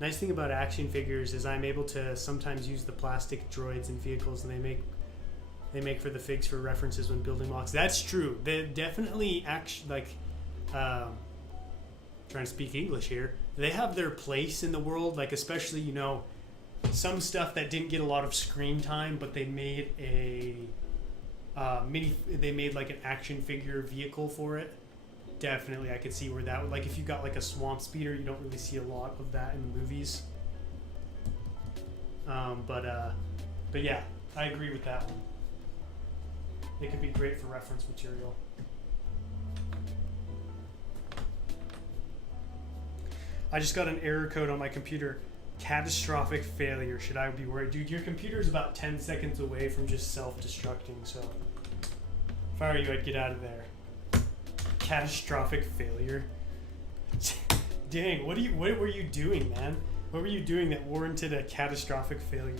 Nice thing about action figures is I'm able to sometimes use the plastic droids in vehicles, and they make for the figs for references when building blocks. That's true. They definitely trying to speak English here. They have their place in the world, like especially, you know, some stuff that didn't get a lot of screen time, but they made they made like an action figure vehicle for it. Definitely, I could see where that would, like if you got like a swamp speeder, you don't really see a lot of that in the movies. But yeah, I agree with that one. It could be great for reference material. I just got an error code on my computer. Catastrophic failure. Should I be worried? Dude, your computer is about 10 seconds away from just self-destructing, so if I were you, I'd get out of there. Catastrophic failure. Dang, what were you doing, man? What were you doing that warranted a catastrophic failure?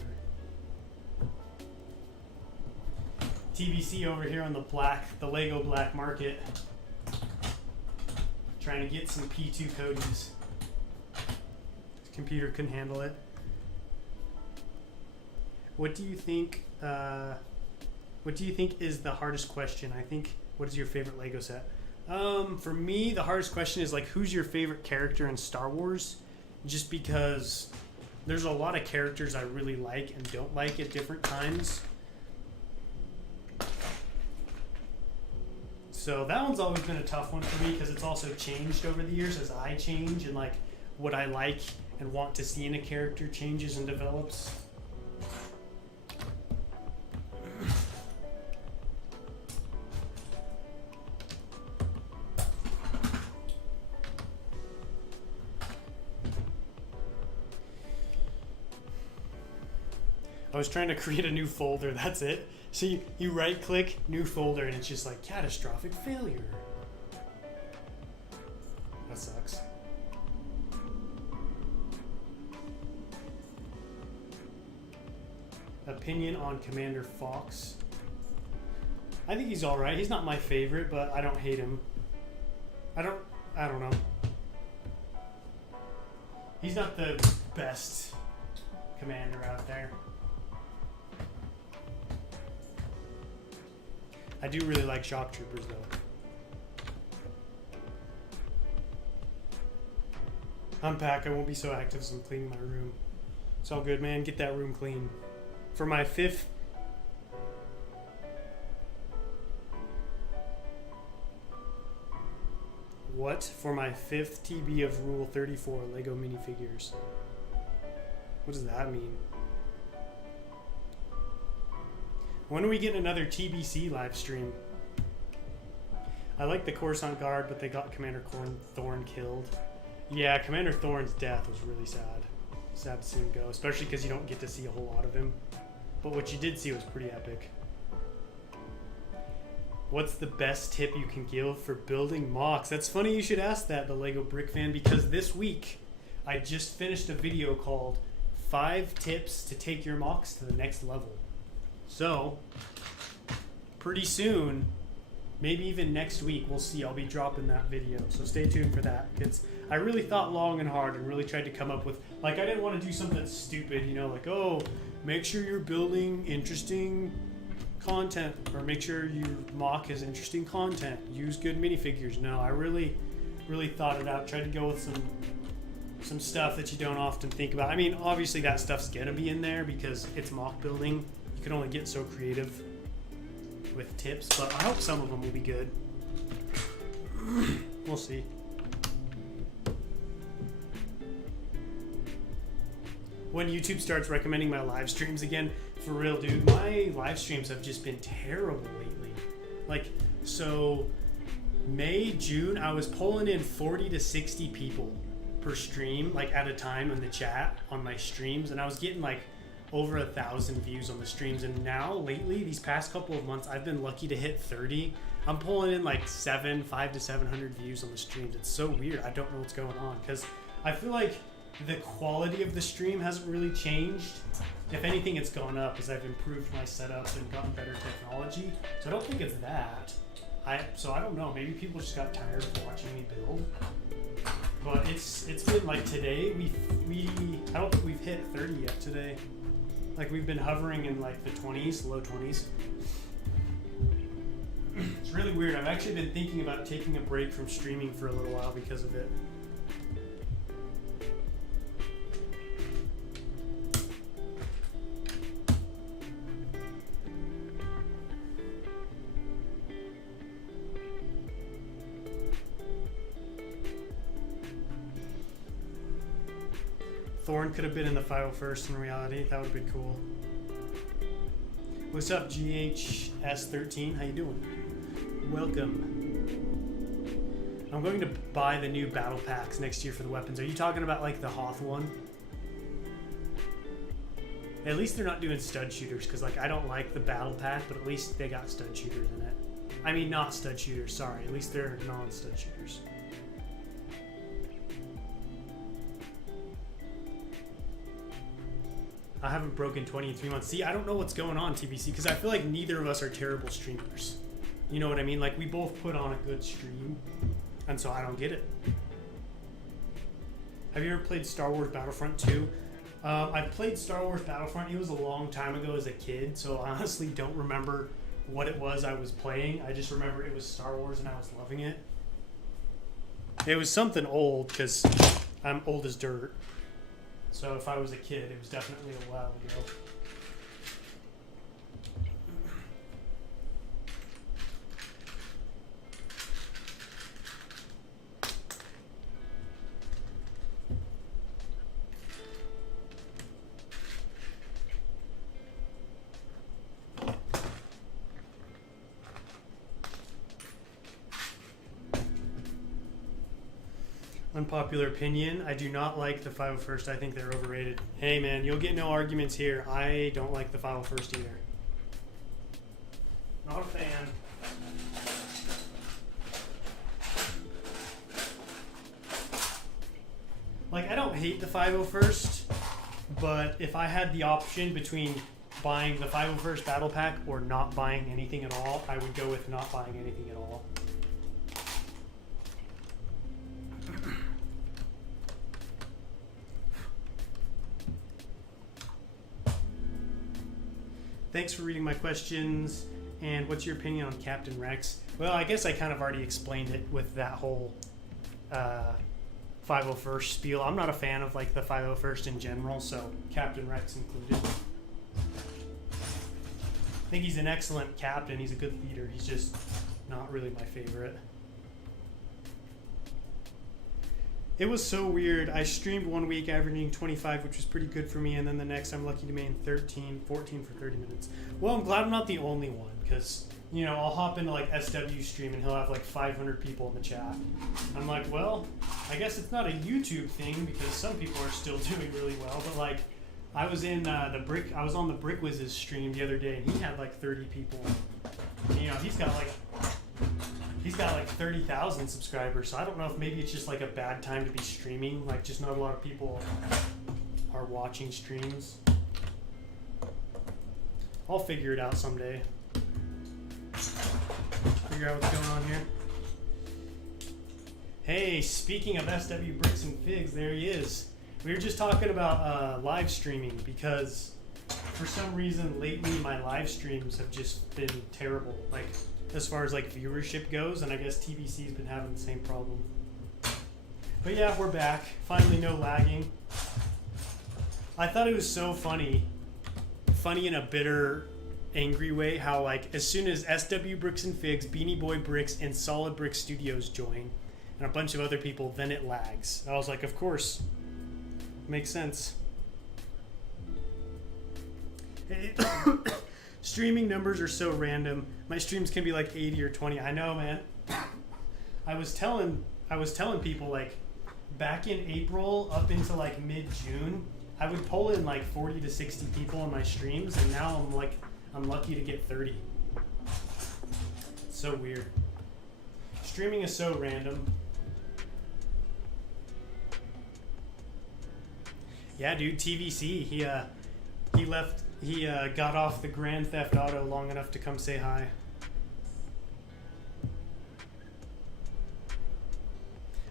TBC over here on the Lego black market. Trying to get some P2 Codies. Computer couldn't handle it. What do you think is the hardest question? I think, what is your favorite Lego set? For me, the hardest question is like, who's your favorite character in Star Wars? Just because there's a lot of characters I really like and don't like at different times. So that one's always been a tough one for me, because it's also changed over the years as I change, and like what I like and want to see in a character changes and develops. I was trying to create a new folder. That's it. So you right click, new folder, and it's just like catastrophic failure. That sucks. Opinion on Commander Fox. I think he's alright. He's not my favorite, but I don't hate him. I don't know. He's not the best commander out there. I do really like shock troopers though. Unpack, I won't be so active as I'm cleaning my room. It's all good, man. Get that room clean. For my 5th... What? For my 5th TB of Rule 34 Lego minifigures. What does that mean? When are we getting another TBC live stream? I like the Coruscant Guard, but they got Commander Thorn killed. Yeah, Commander Thorn's death was really sad. Sad to see him go, especially because you don't get to see a whole lot of him. But what you did see was pretty epic. What's the best tip you can give for building mocks? That's funny you should ask that, the Lego Brick Fan, because this week I just finished a video called 5 Tips to Take Your Mocks to the Next Level. So, pretty soon, maybe even next week, we'll see. I'll be dropping that video, so stay tuned for that. I really thought long and hard and really tried to come up with, like, I didn't want to do something stupid, you know, like, oh, make sure you're building interesting content, or make sure your mock has interesting content. Use good minifigures. No, I really thought it out. Tried to go with some stuff that you don't often think about. I mean, obviously that stuff's gonna be in there because it's mock building. You can only get so creative with tips, but I hope some of them will be good. We'll see. When YouTube starts recommending my live streams again, for real, dude, my live streams have just been terrible lately. Like, so May, June, I was pulling in 40 to 60 people per stream, like at a time in the chat on my streams, and I was getting like over 1,000 views on the streams. And now lately, these past couple of months, I've been lucky to hit 30. I'm pulling in like 5 to 700 views on the streams. It's so weird. I don't know what's going on, because I feel like the quality of the stream hasn't really changed. If anything, it's gone up as I've improved my setup and gotten better technology. So I don't think it's that. So I don't know. Maybe people just got tired of watching me build. But it's been like today I don't think we've hit 30 yet today. Like we've been hovering in like the 20s, low 20s. It's really weird. I've actually been thinking about taking a break from streaming for a little while because of it. Thorn could have been in the 501st in reality. That would have been cool. What's up, GHS13? How you doing? Welcome. I'm going to buy the new battle packs next year for the weapons. Are you talking about like the Hoth one? At least they're not doing stud shooters, because like I don't like the battle pack, but at least they got stud shooters in it. I mean, not stud shooters, sorry. At least they're non-stud shooters. I haven't broken 20 in 3 months. See, I don't know what's going on, TBC, because I feel like neither of us are terrible streamers. You know what I mean? Like, we both put on a good stream, and so I don't get it. Have you ever played Star Wars Battlefront 2? I played Star Wars Battlefront. It was a long time ago as a kid, so I honestly don't remember what it was I was playing. I just remember it was Star Wars, and I was loving it. It was something old, because I'm old as dirt. So if I was a kid, it was definitely a while ago. Unpopular opinion, I do not like the 501st. I think they're overrated. Hey man, you'll get no arguments here. I don't like the 501st either. Not a fan. Like, I don't hate the 501st, but if I had the option between buying the 501st Battle Pack or not buying anything at all, I would go with not buying anything at all. Thanks for reading my questions. And what's your opinion on Captain Rex? Well, I guess I kind of already explained it with that whole 501st spiel. I'm not a fan of like the 501st in general, so Captain Rex included. I think he's an excellent captain. He's a good leader. He's just not really my favorite. It was so weird. I streamed 1 week averaging 25, which was pretty good for me, and then the next I'm lucky to main 13, 14 for 30 minutes. Well, I'm glad I'm not the only one, because, you know, I'll hop into like SW stream and he'll have like 500 people in the chat. I'm like, well, I guess it's not a YouTube thing because some people are still doing really well, but like I was in I was on the Brick Wiz's stream the other day and he had like 30 people. And, you know, he's got like 30,000 subscribers, so I don't know if maybe it's just like a bad time to be streaming, like just not a lot of people are watching streams. I'll figure it out someday. Figure out what's going on here. Hey, speaking of SW Bricks and Figs, there he is. We were just talking about live streaming because for some reason lately my live streams have just been terrible. Like as far as like viewership goes, and I guess TVC's been having the same problem. But yeah, we're back. Finally, no lagging. I thought it was so funny in a bitter, angry way, how like as soon as SW Bricks and Figs, Beanie Boy Bricks, and Solid Brick Studios join, and a bunch of other people, then it lags. I was like, of course, makes sense. Streaming numbers are so random. My streams can be like 80 or 20. I know, man. I was telling people like back in April up into like mid-June, I would pull in like 40 to 60 people on my streams, and now I'm lucky to get 30. It's so weird. Streaming is so random. Yeah, dude, TVC, he got off the Grand Theft Auto long enough to come say hi.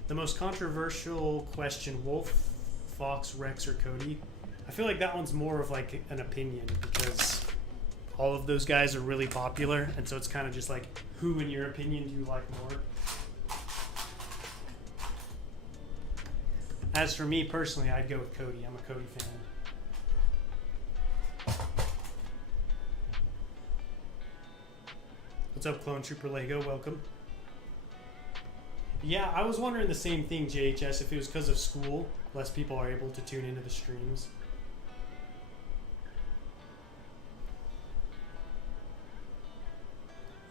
The most controversial question, Wolf, Fox, Rex, or Cody? I feel like that one's more of like an opinion because all of those guys are really popular, and so it's kind of just like, who in your opinion do you like more? As for me personally, I'd go with Cody. I'm a Cody fan. What's up, Clone Trooper Lego? Welcome. Yeah, I was wondering the same thing, JHS, if it was because of school, less people are able to tune into the streams.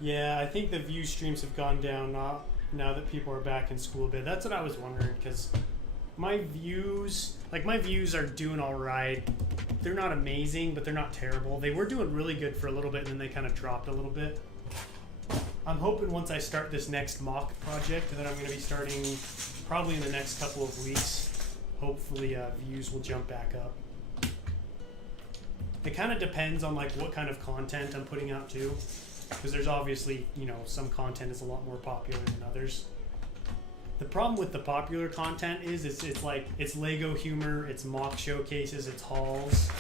Yeah, I think the view streams have gone down now that people are back in school a bit. That's what I was wondering, because my views are doing all right. They're not amazing, but they're not terrible. They were doing really good for a little bit, and then they kind of dropped a little bit. I'm hoping once I start this next mock project that I'm going to be starting probably in the next couple of weeks, hopefully views will jump back up. It kind of depends on like what kind of content I'm putting out too, because there's obviously, you know, some content is a lot more popular than others. The problem with the popular content is it's like it's Lego humor, it's mock showcases, it's hauls,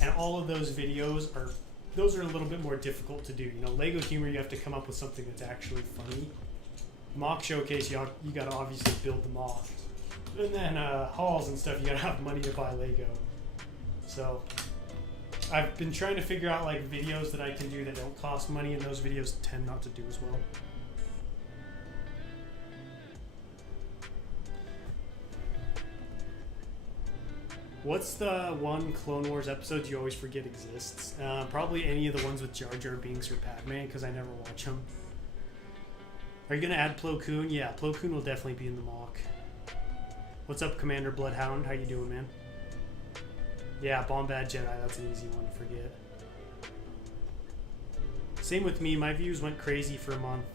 and all of those videos are a little bit more difficult to do. You know, Lego humor, you have to come up with something that's actually funny. Mock showcase, you gotta obviously build the mock. And then hauls and stuff, you gotta have money to buy Lego. So I've been trying to figure out like videos that I can do that don't cost money, and those videos tend not to do as well. What's the one Clone Wars episode you always forget exists? Probably any of the ones with Jar Jar Binks or Padme, because I never watch them. Are you going to add Plo Koon? Yeah, Plo Koon will definitely be in the mock. What's up, Commander Bloodhound? How you doing, man? Yeah, Bombad Jedi. That's an easy one to forget. Same with me. My views went crazy for a month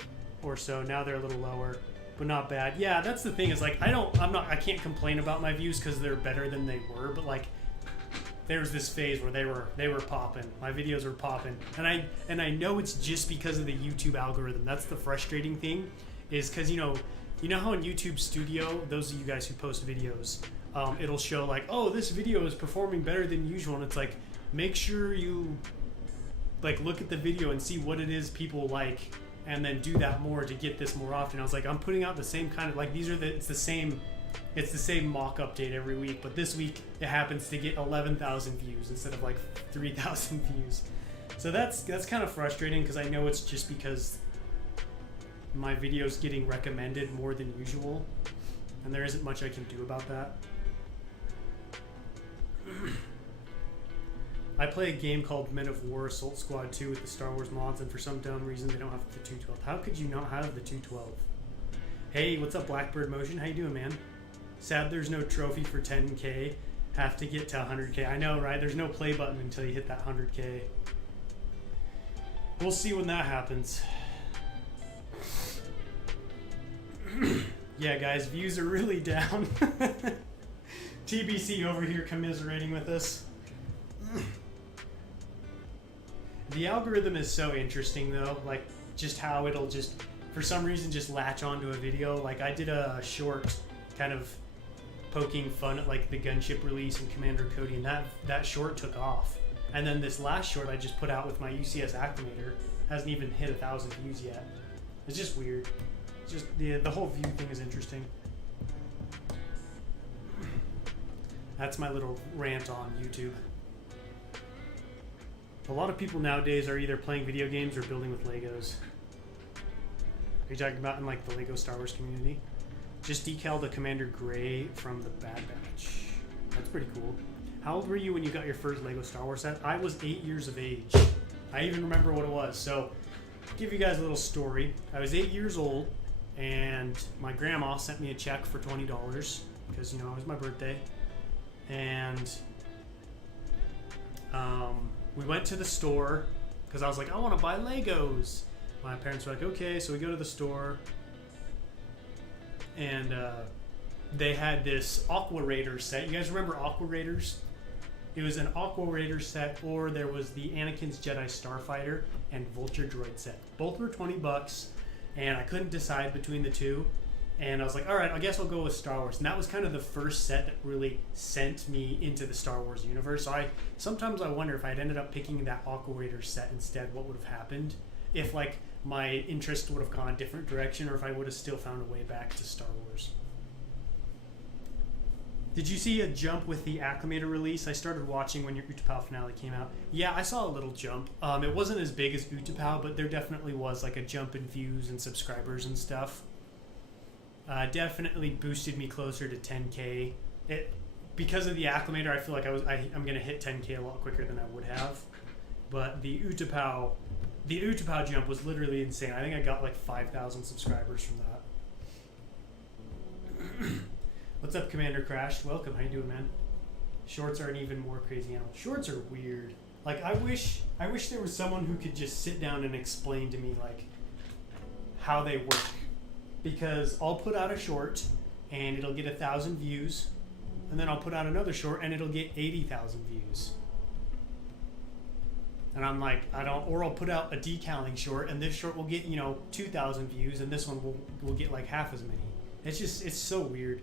or so. Now they're a little lower, but not bad. Yeah, that's the thing is like I can't complain about my views because they're better than they were. But like, there was this phase where they were popping. My videos were popping, and I know it's just because of the YouTube algorithm. That's the frustrating thing, is because you know how in YouTube Studio, those of you guys who post videos, it'll show like, oh, this video is performing better than usual, and it's like, make sure you like look at the video and see what it is people like, and then do that more to get this more often. I was like, I'm putting out the same kind of like it's the same mock update every week, but this week it happens to get 11,000 views instead of like 3,000 views. So that's kind of frustrating because I know it's just because my video's getting recommended more than usual, and there isn't much I can do about that. I play a game called Men of War Assault Squad 2 with the Star Wars mods, and for some dumb reason they don't have the 212. How could you not have the 212? Hey, what's up, Blackbird Motion? How you doing, man? Sad there's no trophy for 10K. Have to get to 100K. I know, right? There's no play button until you hit that 100K. We'll see when that happens. Yeah, guys, views are really down. TBC over here commiserating with us. The algorithm is so interesting though, like just how it'll just for some reason just latch onto a video. Like I did a short kind of poking fun at like the gunship release and Commander Cody, and that short took off. And then this last short I just put out with my UCS acclimator hasn't even hit 1,000 views yet. It's just weird. It's just the whole view thing is interesting. That's my little rant on YouTube. A lot of people nowadays are either playing video games or building with Legos. Are you talking about in like the Lego Star Wars community? Just decaled the Commander Gray from the Bad Batch. That's pretty cool. How old were you when you got your first Lego Star Wars set? I was 8 years of age. I even remember what it was. So, I'll give you guys a little story. I was 8 years old, and my grandma sent me a check for $20 because, you know, it was my birthday. And we went to the store because I was like, I want to buy Legos. My parents were like, okay, so we go to the store, and they had this Aqua Raider set. You guys remember Aqua Raiders? It was an Aqua Raider set, or there was the Anakin's Jedi Starfighter and Vulture Droid set. Both were $20, and I couldn't decide between the two. And I was like, all right, I guess I'll go with Star Wars. And that was kind of the first set that really sent me into the Star Wars universe. So sometimes I wonder if I'd ended up picking that Aqua Raider set instead, what would have happened? If like my interest would have gone a different direction, or if I would have still found a way back to Star Wars. Did you see a jump with the Acclimator release? I started watching when your Utapau finale came out. Yeah, I saw a little jump. It wasn't as big as Utapau, but there definitely was like a jump in views and subscribers and stuff. Definitely boosted me closer to 10K. Because of the Acclimator, I feel like I'm gonna hit 10K a lot quicker than I would have. But the Utapau jump was literally insane. I think I got like 5,000 subscribers from that. What's up, Commander Crash? Welcome. How you doing, man? Shorts are an even more crazy animal. Shorts are weird. Like I wish there was someone who could just sit down and explain to me like how they work. Because I'll put out a short and it'll get 1,000 views, and then I'll put out another short and it'll get 80,000 views. And I'm like, or I'll put out a decaling short and this short will get, 2,000 views, and this one will get like half as many. It's so weird.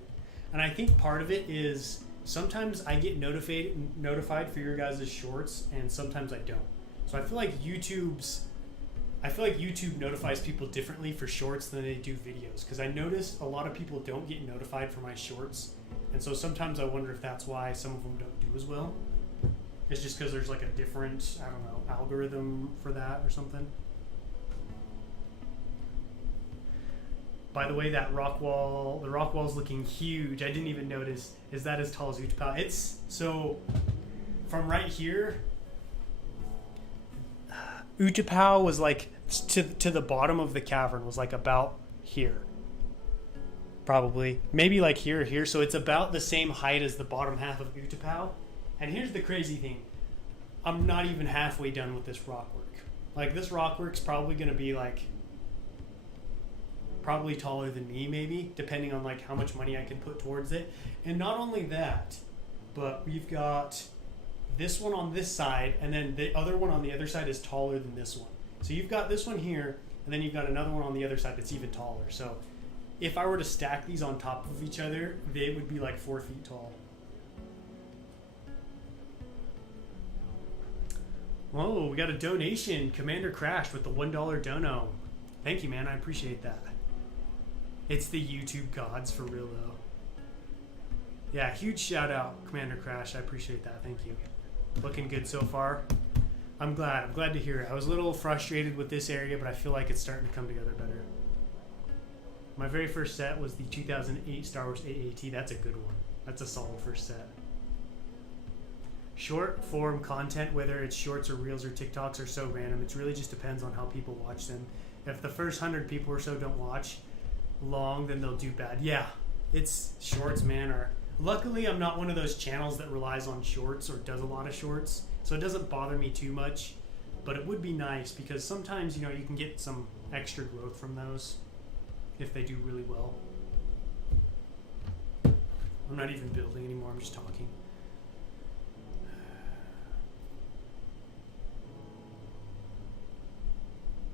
And I think part of it is sometimes I get notified for your guys' shorts, and sometimes I don't. So I feel like YouTube notifies people differently for shorts than they do videos, because I notice a lot of people don't get notified for my shorts, and so sometimes I wonder if that's why some of them don't do as well. It's just because there's like a different, algorithm for that or something. By the way, that rock wall's looking huge. I didn't even notice. Is that as tall as Utapau? It's so from right here. Utapau was like to the bottom of the cavern was like about here. probably. Maybe like here or here. So it's about the same height as the bottom half of Utapau. And here's the crazy thing. I'm not even halfway done with this rock work. Like, this rock work's probably going to be like, probably taller than me maybe, depending on like how much money I can put towards it. And not only that, but we've got this one on this side, and then the other one on the other side is taller than this one. So you've got this one here, and then you've got another one on the other side that's even taller. So if I were to stack these on top of each other, they would be like 4 feet tall. Whoa, we got a donation. Commander Crash with the $1 dono. Thank you, man. I appreciate that. It's the YouTube gods for real, though. Yeah, huge shout out, Commander Crash. I appreciate that. Thank you. Looking good so far. I'm glad. I'm glad to hear it. I was a little frustrated with this area, but I feel like it's starting to come together better. My very first set was the 2008 Star Wars AAT. That's a good one. That's a solid first set. Short form content, whether it's shorts or reels or TikToks, are so random. It really just depends on how people watch them. If the first 100 people or so don't watch long, then they'll do bad. Yeah, it's shorts, man. Or luckily, I'm not one of those channels that relies on shorts or does a lot of shorts, so it doesn't bother me too much. But it would be nice because sometimes, you know, you can get some extra growth from those if they do really well. I'm not even building anymore. I'm just talking.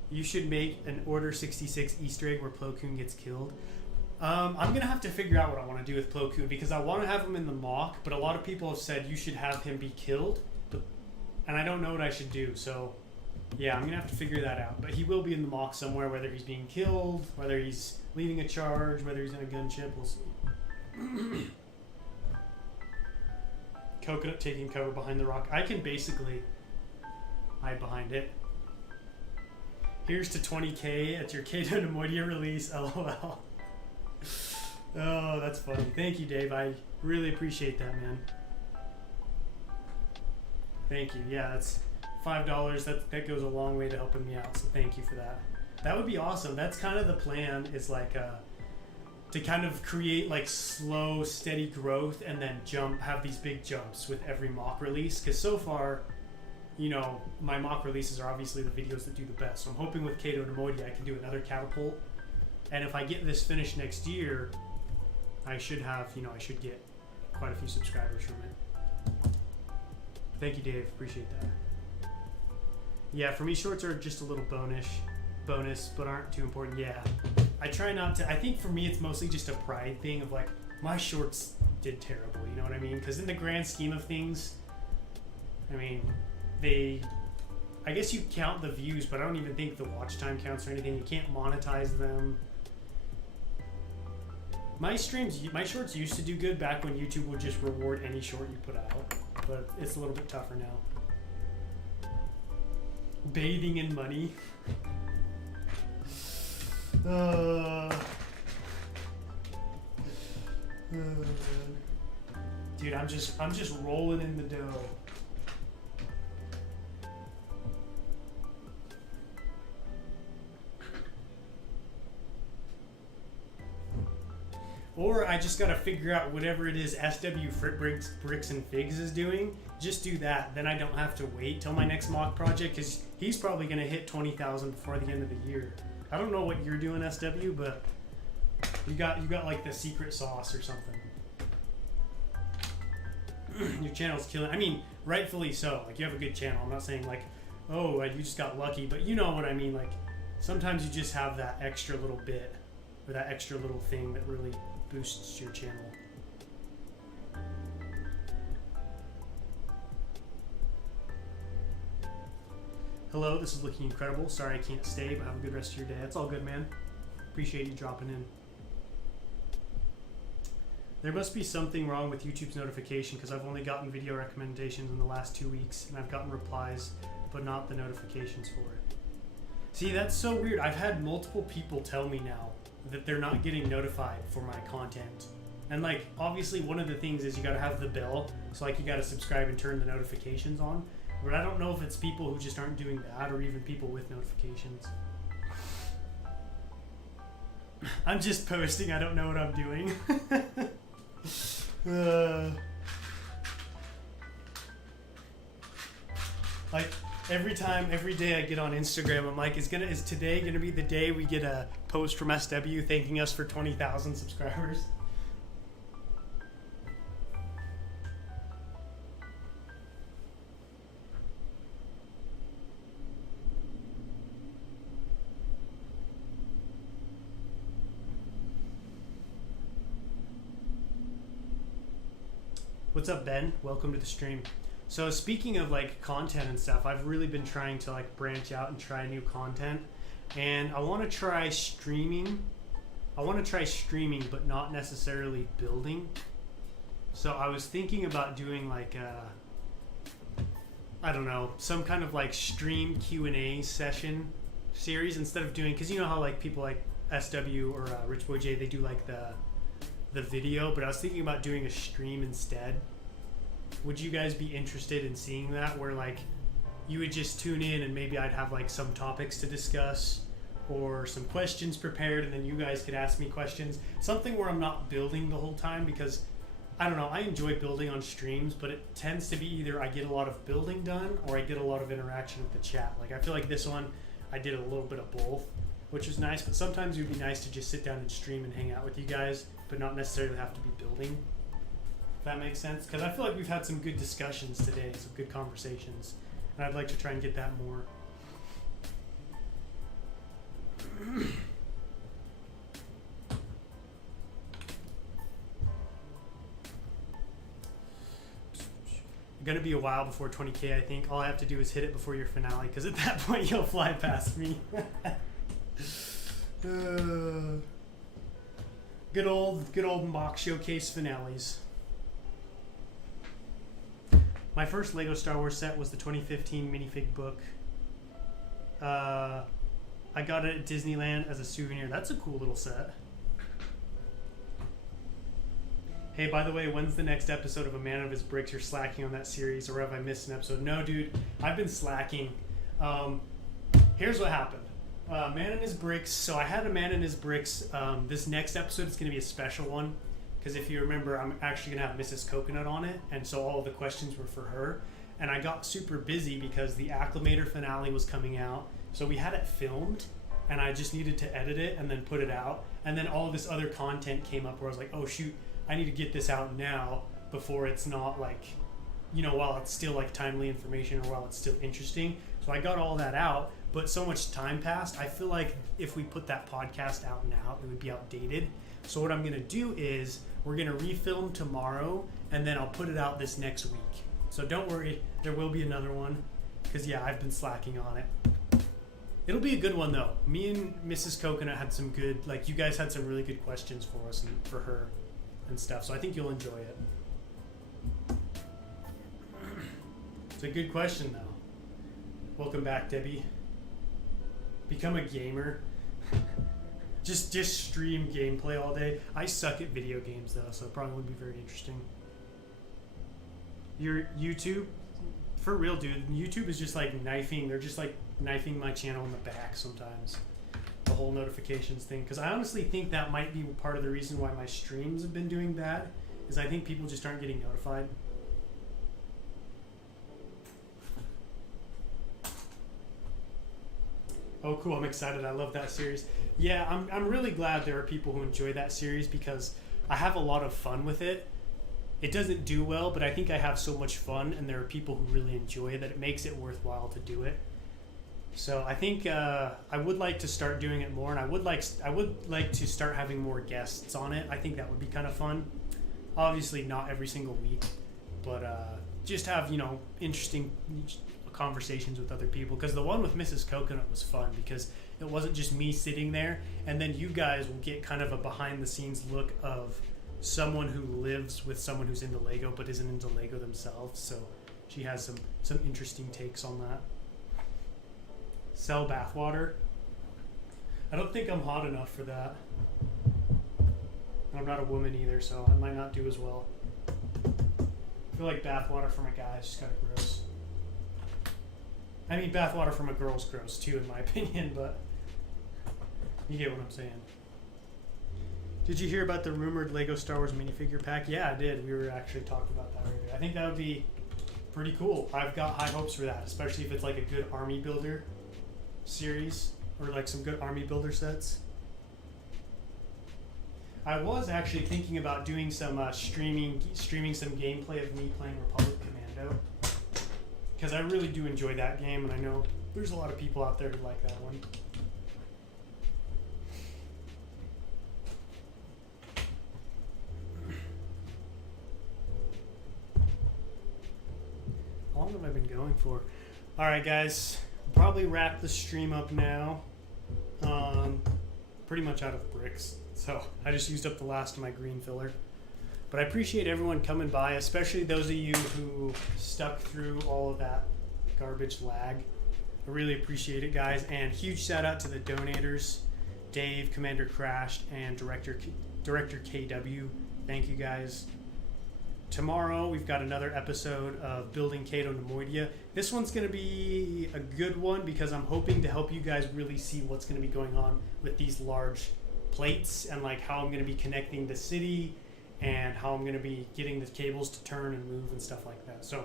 You should make an Order 66 Easter egg where Plo Koon gets killed. I'm going to have to figure out what I want to do with Plo Koon because I want to have him in the mock, but a lot of people have said you should have him be killed, and I don't know what I should do, so yeah, I'm going to have to figure that out. But he will be in the mock somewhere, whether he's being killed, whether he's leading a charge, whether he's in a gunship, we'll see. Coconut taking cover behind the rock. I can basically hide behind it. Here's to 20K at your Cato Neimoidia release, LOL. Oh, that's funny. Thank you, Dave. I really appreciate that, man. Thank you. Yeah, that's $5. That goes a long way to helping me out, so thank you for that. That would be awesome. That's kind of the plan, is like to kind of create like slow, steady growth and then have these big jumps with every mock release. Because so far, you know, my mock releases are obviously the videos that do the best. So I'm hoping with Cato Neimoidia I can do another catapult. And if I get this finished next year, I should have, you know, I should get quite a few subscribers from it. Thank you, Dave. Appreciate that. Yeah, for me, shorts are just a little bonus, but aren't too important. Yeah, I try not to. I think for me, it's mostly just a pride thing of like, my shorts did terrible. You know what I mean? Because in the grand scheme of things, I mean, I guess you count the views, but I don't even think the watch time counts or anything. You can't monetize them. My shorts used to do good back when YouTube would just reward any short you put out, but it's a little bit tougher now. Bathing in money. Dude, I'm just rolling in the dough. Or I just gotta figure out whatever it is SW Bricks and Figs is doing. Just do that. Then I don't have to wait till my next mock project, because he's probably gonna hit 20,000 before the end of the year. I don't know what you're doing, SW, but you got like the secret sauce or something. Your channel's killing. I mean, rightfully so. Like, you have a good channel. I'm not saying like, oh, you just got lucky, but you know what I mean. Like, sometimes you just have that extra little bit, or that extra little thing that really boosts your channel. Hello, this is looking incredible. Sorry I can't stay, but have a good rest of your day. That's all good, man. Appreciate you dropping in. There must be something wrong with YouTube's notification, because I've only gotten video recommendations in the last 2 weeks, and I've gotten replies, but not the notifications for it. See, that's so weird. I've had multiple people tell me now that they're not getting notified for my content. And like, obviously one of the things is you gotta have the bell, so like you gotta subscribe and turn the notifications on. But I don't know if it's people who just aren't doing that, or even people with notifications. I'm just posting. I don't know what I'm doing. Like every day I get on Instagram, I'm like, is today gonna be the day we get a post from SW thanking us for 20,000 subscribers? What's up, Ben? Welcome to the stream. So speaking of like content and stuff, I've really been trying to like branch out and try new content, and I want to try streaming. But not necessarily building. So I was thinking about doing like I don't know, some kind of like stream Q&A session series instead of doing, because you know how like people like SW or Rich Boy J, they do like the video, but I was thinking about doing a stream instead. Would you guys be interested in seeing that, where like you would just tune in and maybe I'd have like some topics to discuss or some questions prepared, and then you guys could ask me questions, something where I'm not building the whole time, because I don't know, I enjoy building on streams, but it tends to be either I get a lot of building done or I get a lot of interaction with the chat. Like I feel like this one I did a little bit of both, which was nice, but sometimes it would be nice to just sit down and stream and hang out with you guys, but not necessarily have to be building. If that makes sense? Because I feel like we've had some good discussions today, some good conversations, and I'd like to try and get that more. Gonna be a while before 20K, I think. All I have to do is hit it before your finale, because at that point you'll fly past me. Good old mock showcase finales. My first Lego Star Wars set was the 2015 minifig book. I got it at Disneyland as a souvenir. That's a cool little set. Hey, by the way, when's the next episode of A Man of His Bricks? You're slacking on that series, or have I missed an episode? No, dude, I've been slacking. Here's what happened. Man in His Bricks. So I had A Man in His Bricks. This next episode is going to be a special one, because if you remember, I'm actually going to have Mrs. Coconut on it, and so all of the questions were for her. And I got super busy because the Acclimator finale was coming out, so we had it filmed, and I just needed to edit it and then put it out. And then all this other content came up where I was like, oh shoot, I need to get this out now before it's not like, you know, while it's still like timely information or while it's still interesting. So I got all that out, but so much time passed. I feel like if we put that podcast out now, it would be outdated. So what I'm going to do is we're going to refilm tomorrow, and then I'll put it out this next week. So don't worry, there will be another one, because yeah, I've been slacking on it. It'll be a good one though. Me and Mrs. Coconut had some good, like you guys had some really good questions for us and for her and stuff, so I think you'll enjoy it. It's a good question though. Welcome back, Debbie. Become a gamer. just stream gameplay all day. I suck at video games though, so it probably would be very interesting. Your YouTube, for real dude, YouTube is just like knifing, they're just like knifing my channel in the back sometimes. The whole notifications thing, because I honestly think that might be part of the reason why my streams have been doing bad, is I think people just aren't getting notified. Oh cool, I'm excited. I love that series. Yeah, I'm really glad there are people who enjoy that series, because I have a lot of fun with it. It doesn't do well, but I think I have so much fun, and there are people who really enjoy it that it makes it worthwhile to do it. So I think I would like to start doing it more, and I would like to start having more guests on it. I think that would be kind of fun. Obviously not every single week, but just have, you know, interesting conversations with other people, because the one with Mrs. Coconut was fun because it wasn't just me sitting there, and then you guys will get kind of a behind the scenes look of someone who lives with someone who's into Lego but isn't into Lego themselves, so she has some interesting takes on that. Sell bathwater? I don't think I'm hot enough for that. And I'm not a woman either, so I might not do as well. I feel like bathwater from a guy is just kind of gross. I mean, bathwater from a girl's gross too, in my opinion, but you get what I'm saying. Did you hear about the rumored Lego Star Wars minifigure pack? Yeah, I did. We were actually talking about that earlier. I think that would be pretty cool. I've got high hopes for that, especially if it's like a good army builder series or like some good army builder sets. I was actually thinking about doing some streaming some gameplay of me playing Republic Commando, because I really do enjoy that game, and I know there's a lot of people out there who like that one. How long have I been going for? All right, guys, I'll probably wrap the stream up now. Pretty much out of bricks, so I just used up the last of my green filler. But I appreciate everyone coming by, especially those of you who stuck through all of that garbage lag. I really appreciate it, guys. And huge shout out to the donators, Dave, Commander Crashed, and Director KW. Thank you, guys. Tomorrow we've got another episode of Building Cato Neimoidia. This one's going to be a good one because I'm hoping to help you guys really see what's going to be going on with these large plates and like how I'm going to be connecting the city and how I'm going to be getting the cables to turn and move and stuff like that. So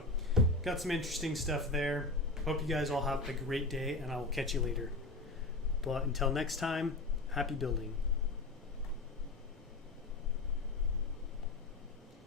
got some interesting stuff there. Hope you guys all have a great day, and I will catch you later. But until next time, happy building.